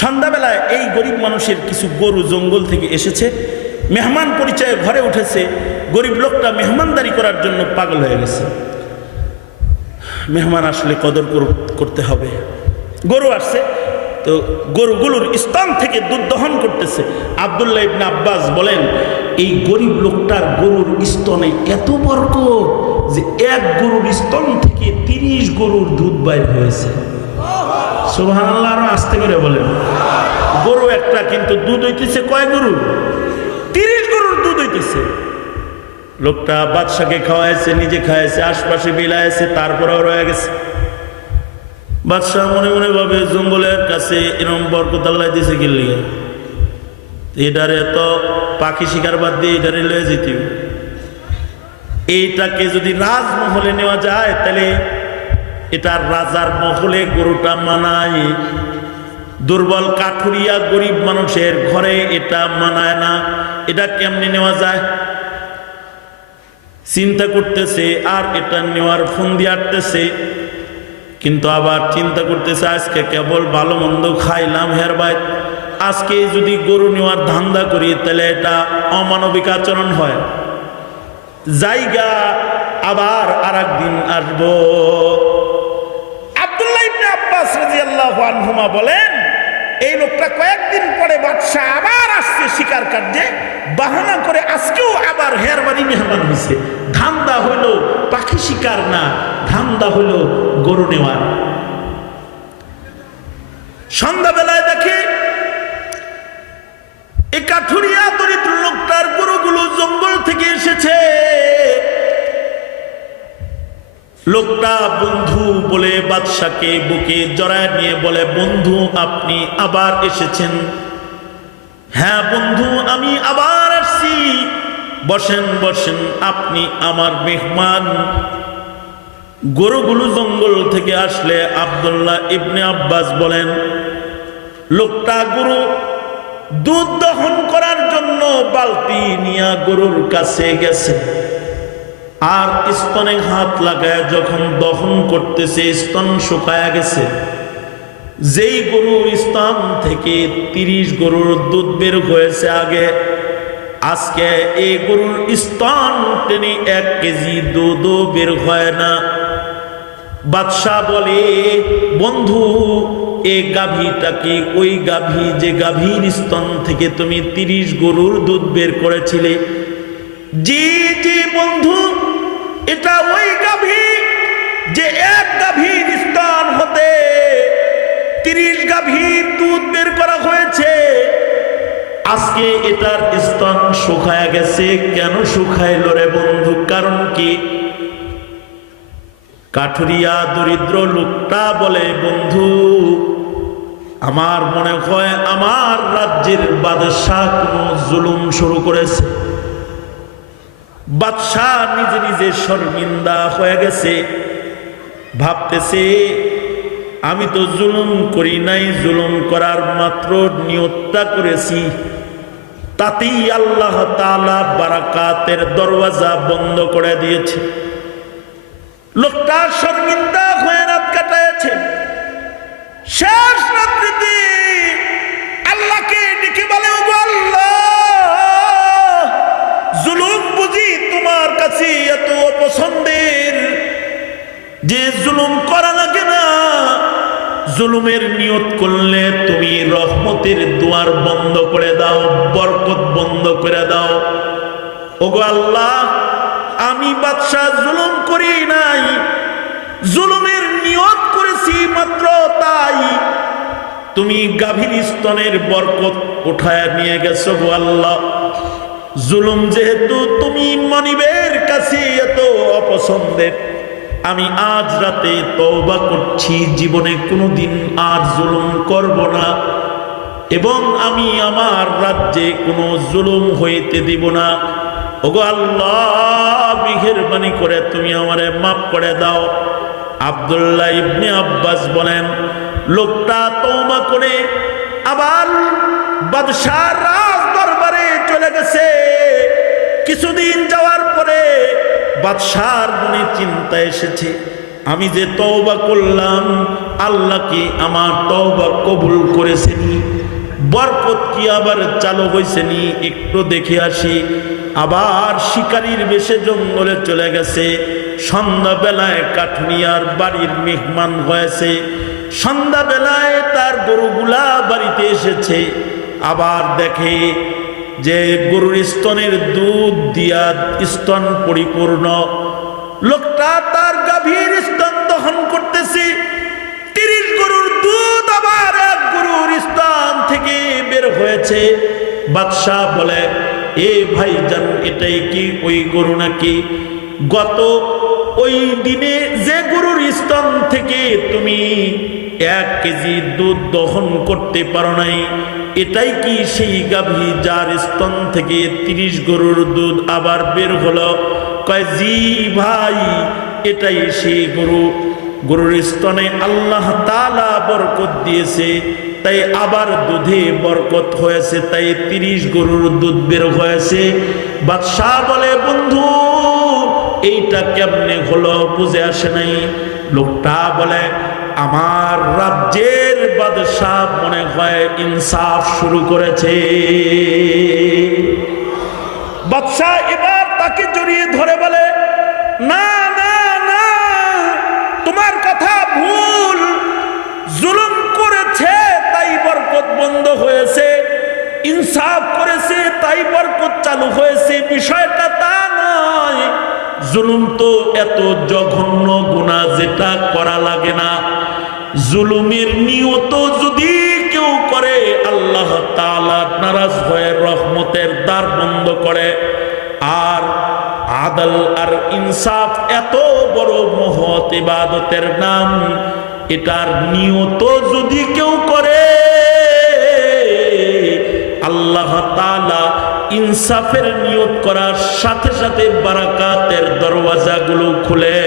সন্ধ্যাবেলায় এই গরিব মানুষের কিছু গরু জঙ্গল থেকে এসেছে, মেহমান পরিচয়ে ঘরে উঠেছে। গরিব লোকটা মেহমানদারি করার জন্য পাগল হয়ে গেছে। মেহমান আসলে কদর করতে হবে। গরু আসছে, তো গরুগুলোর স্তন থেকে দুধ দহন করতেছে। আব্দুল্লাহ ইবনে আব্বাস বলেন এই গরিব লোকটার গরুর স্তনে এত বরকত যে এক গরুর স্তন থেকে 30 গরুর দুধ বাইর হয়েছে। সুবহানাল্লাহ, আরো আস্তে করে বলেন। গরু একটা, কিন্তু দুধ হইতেছে কয় গরু? 30 গরুর দুধ হইতেছে। লোকটা বাদশাকে খাওয়াইছে, নিজে খাওয়াইছে, আশপাশে বিলাইছে, তারপরেও রয়ে গেছে। বাদশাহ মনে মনে ভাবে জঙ্গলের কাছে এরকম বরকত আল্লাহ দিয়েছে কি লিগে, এটারে তো পাখি শিকার বাদ দিয়ে এটারে লয়ে যেতে, এইটাকে যদি রাজমহলে নেওয়া যায় তাহলে এটা রাজার মহলে গরুটা মানায়, দুর্বল কাঠুরিয়া গরিব মানুষের ঘরে এটা মানায় না, এটা কেমনে নেওয়া যায়? চিন্তা করতেছে, আর এটা নেওয়ার ফন্দি আটতেছে, কিন্তু আবার চিন্তা করতেছে আজকে কেবল ভালো মন্দ খাইলাম হের ভাই, আজকে যদি গরু নেওয়ার ধান্দা করি তাহলে এটা অমানবিক আচরণ হয়, জায়গা আবার আর একদিন আসবো। আব্দুল্লাহ ইবনে আব্বাস রাদিয়াল্লাহু আনহুমা বলেন এই লোকটা কয়েকদিন পরে বাদশাহ আবার আসছে শিকার কার্যে, বাহানা করে আজকেও আবার হের বাড়ি মেহমান হয়েছে। ধান্দা হইল পাখি শিকার না, ধান্দা হইল গরু নেওয়ার। সন্ধ্যাবেলায় দেখে এই কাঠুরিয়া দরিদ্র লোকটার গরুগুলো জঙ্গল থেকে এসেছে। লোকটা বন্ধু বলে বাদশাকে বুকে জড়ায় নিয়ে বলে, বন্ধু আপনি আবার এসেছেন? হ্যাঁ বন্ধু, আমি আবার আসছি, বসেন বসেন, আপনি আমার মেহমান। গরুগুলো জঙ্গল থেকে আসলে আব্দুল্লাহ ইবনে আব্বাস বলেন, লোকটা গরু দুধ দহন করার জন্য বালতি নিয়ে গরুর কাছে গেছে, আর স্তনে হাত লাগায় যখন দহন করতেছে স্তন শুকায়া গেছে। যেই গরুর স্তন থেকে 30 গরুর দুধ বের হয়েছে আগে, আজকে এই গরুর স্তন টেনে 1 কেজি দুধও বের হয় না। বাদশাহ বলে, বন্ধু, এই গাভীটা কি ওই গাভী যে গাভীর স্তন থেকে তুমি 30 গরুর দুধ বের করেছিলে? জি জি বন্ধু, এটা ওই গাভী যে এক গাভীর স্তন হতে 30 গাভীর দুধ বের করা হয়েছে। আজকে এটার স্তন শুকায় গেছে। কেন শুকাইল রে বন্ধু? কারণ কি? কাঠুরিয়া দরিদ্র লোকটা বলে, বন্ধু, আমার মনে হয় আমার রাজ্যের বাদশাহ কোনো জুলুম শুরু করেছে। বাদশাহ নিজে নিজে শর্মিন্দা হয়ে গেছে, ভাবতেছে আমি তো জুলুম করি নাই, জুলুম করার মাত্র নিয়তটা করেছি, তাতেই আল্লাহ তাআলা বারাকাতের দরওয়াজা বন্ধ করে দিয়েছে। লোকটা শর্মিন্দা হয়ে রাত কাটাইছে। শেষ রাত্রিতে আল্লাহকে ডেকে বলে, ওগো আল্লাহ, জুলুম বুঝি তোমার কাছে এত অপছন্দের যে জুলুম করা লাগে না? জুলুমের নিয়ত করলে তুমি রহমতের দুয়ার বন্ধ করে দাও, বরকত বন্ধ করে দাও। ওগো আল্লাহ, আমি বাদশাহ জুলুম করি নাই, জুলুমের নিয়ত করেছি মাত্র, তাই তুমি গাভীর স্তনের বরকত উঠায় নিয়ে গেছো গো আল্লাহ। জুলুম যেহেতু তুমি মনিবের কাছে এত অপছন্দের, আমি আজ রাতে তওবা করছি, জীবনে কোনোদিন আর জুলুম করব না, এবং আমি আমার রাজ্যে কোনো জুলুম হইতে দিব না। ওগো আল্লাহ, মেহেরবানি করে তুমি আমারে মাফ করে দাও। আব্দুল্লাহ ইবনে আব্বাস বলেন, লোকটা তওবা করে আবার বাদশার রাজ দরবারে চলে গেছে। কিছুদিন যাওয়ার পরে বাদশার মনে চিন্তা এসেছে, আমি যে তওবা করলাম, আল্লাহ কি আমার তওবা কবুল করেছেনি? বরকত কি আবার চালু হয়েছেনি? একটু দেখে আসি। আবার শিকারীর বেশে জঙ্গলে চলে গেছে। সন্ধ্যাবেলায় কাঠুরিয়ার বাড়ির মেহমান হয়েছে। সন্ধ্যাবেলায় তার গরুগুলা বাড়িতে এসেছে। আবার দেখে যে গরুর স্তনের দুধ দিয়া স্তন পরিপূর্ণ। লোকটা তার গাভীর স্তন দহন করতেছে। 30 গরুর দুধ আবার এক গরুর স্তন থেকে বের হয়েছে। বাদশাহ বলে, এ ভাইজান, এটাই কি ওই গরু নাকি? গত ওই দিনে যে গরুর স্তন থেকে তুমি 1 কেজি দুধ দহন করতে পারো নাই, এটাই কি সেই গাভী যার স্তন থেকে 30 গরুর দুধ আবার বের হলো? কয়, জি ভাই, এটাই সেই গরু। গরুর স্তনে আল্লাহ তাআলা বরকত দিয়েছে, তাই আবার দুধে বরকত হয়েছে, তাই 30 গরুর দুধ বের হয়েছে। বাদশাহ বলে, বন্ধু, এইটা কেমনে হলো? বুঝে আসে নাই। লোকটা বলে, আমার রাজ্যের বাদশাহ মনে হয় ইনসাফ শুরু করেছে। বাদশাহ এবার তাকে জড়িয়ে ধরে বলে, না না না, তোমার কথা ভুল। জুলুম করেছে তাই বরকত বন্ধ হয়েছে, ইনসাফ করেছে তাই বরকত চালু হয়েছে, বিষয়টা তা নয়। জুলুম তো এত জঘন্য গুনাহ যেটা করা লাগে না। জুলুমের নিয়ত যদি কেউ করে, আল্লাহ তাআলা নারাজ হয়ে রহমতের দ্বার বন্ধ করে। আর আদল আর ইনসাফ এত বড় মহৎ ইবাদতের নাম, এটার নিয়ত যদি কেউ করে, আল্লাহ তাআলা ইনসাফের নিয়ত করার সাথে সাথে বারাকাতের দরওয়াজাগুলো খুলে।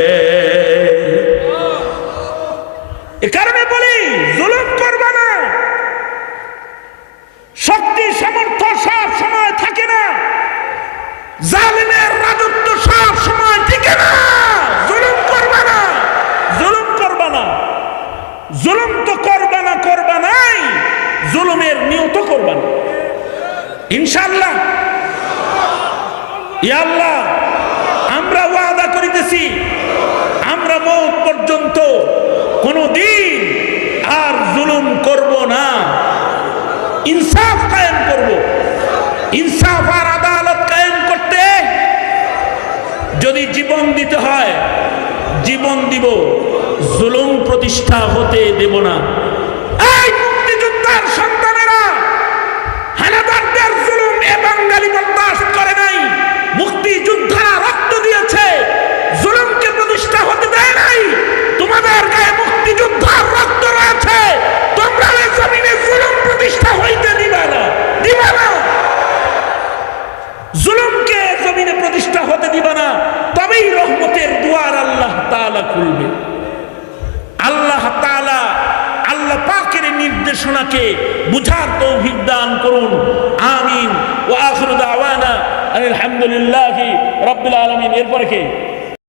এ কারণে বলি জুলুম করবে না। শক্তি সামর্থ্য সব সময় থাকে না, জালিমের রাজত্ব সব সময় টিকে না। জুলুম করবে না, জুলুম করবে না, জুলুম তো করবে না, করবে নাই, জুলুমের নিয়ত করবে না ইনশাআল্লাহ। ইয়া আল্লাহ, আমরা ওয়াদা করিতেছি আমরা মওত পর্যন্ত কোনদিন আর জুলুম করব না, ইনসাফ কায়েম করব। ইনসাফ আর আদালত কায়েম করতে যদি জীবন দিতে হয় জীবন দিব, জুলুম প্রতিষ্ঠা হতে দেব না। এই মুক্তিযোদ্ধার সন্তানেরা হানাদারদের জুলুম এ বাঙালি বরদাস্ত করে নাই। মুক্তিযোদ্ধারা রক্ত দিয়েছে, জুলুমকে প্রতিষ্ঠা হতে দেয় নাই। তোমাদের গায়ে মুক্তিযোদ্ধার রক্ত রয়েছে, তোমরা এই জমিনে জুলুম প্রতিষ্ঠা হইতে দিবা না, দিবা না। জুলুমকে জমিনে প্রতিষ্ঠা হতে দিবা না, তবেই রহমতের দুয়ার আল্লাহ তাআলা খুলবে। আল্লাহ তাআলা আল্লাহ পাকের নির্দেশনাকে বুঝার তৌফিক দান করুন। আমিন। ওয়া আখিরু দাওয়ানা আলহামদুলিল্লাহি রাব্বিল আলামিন। এরপরে কে?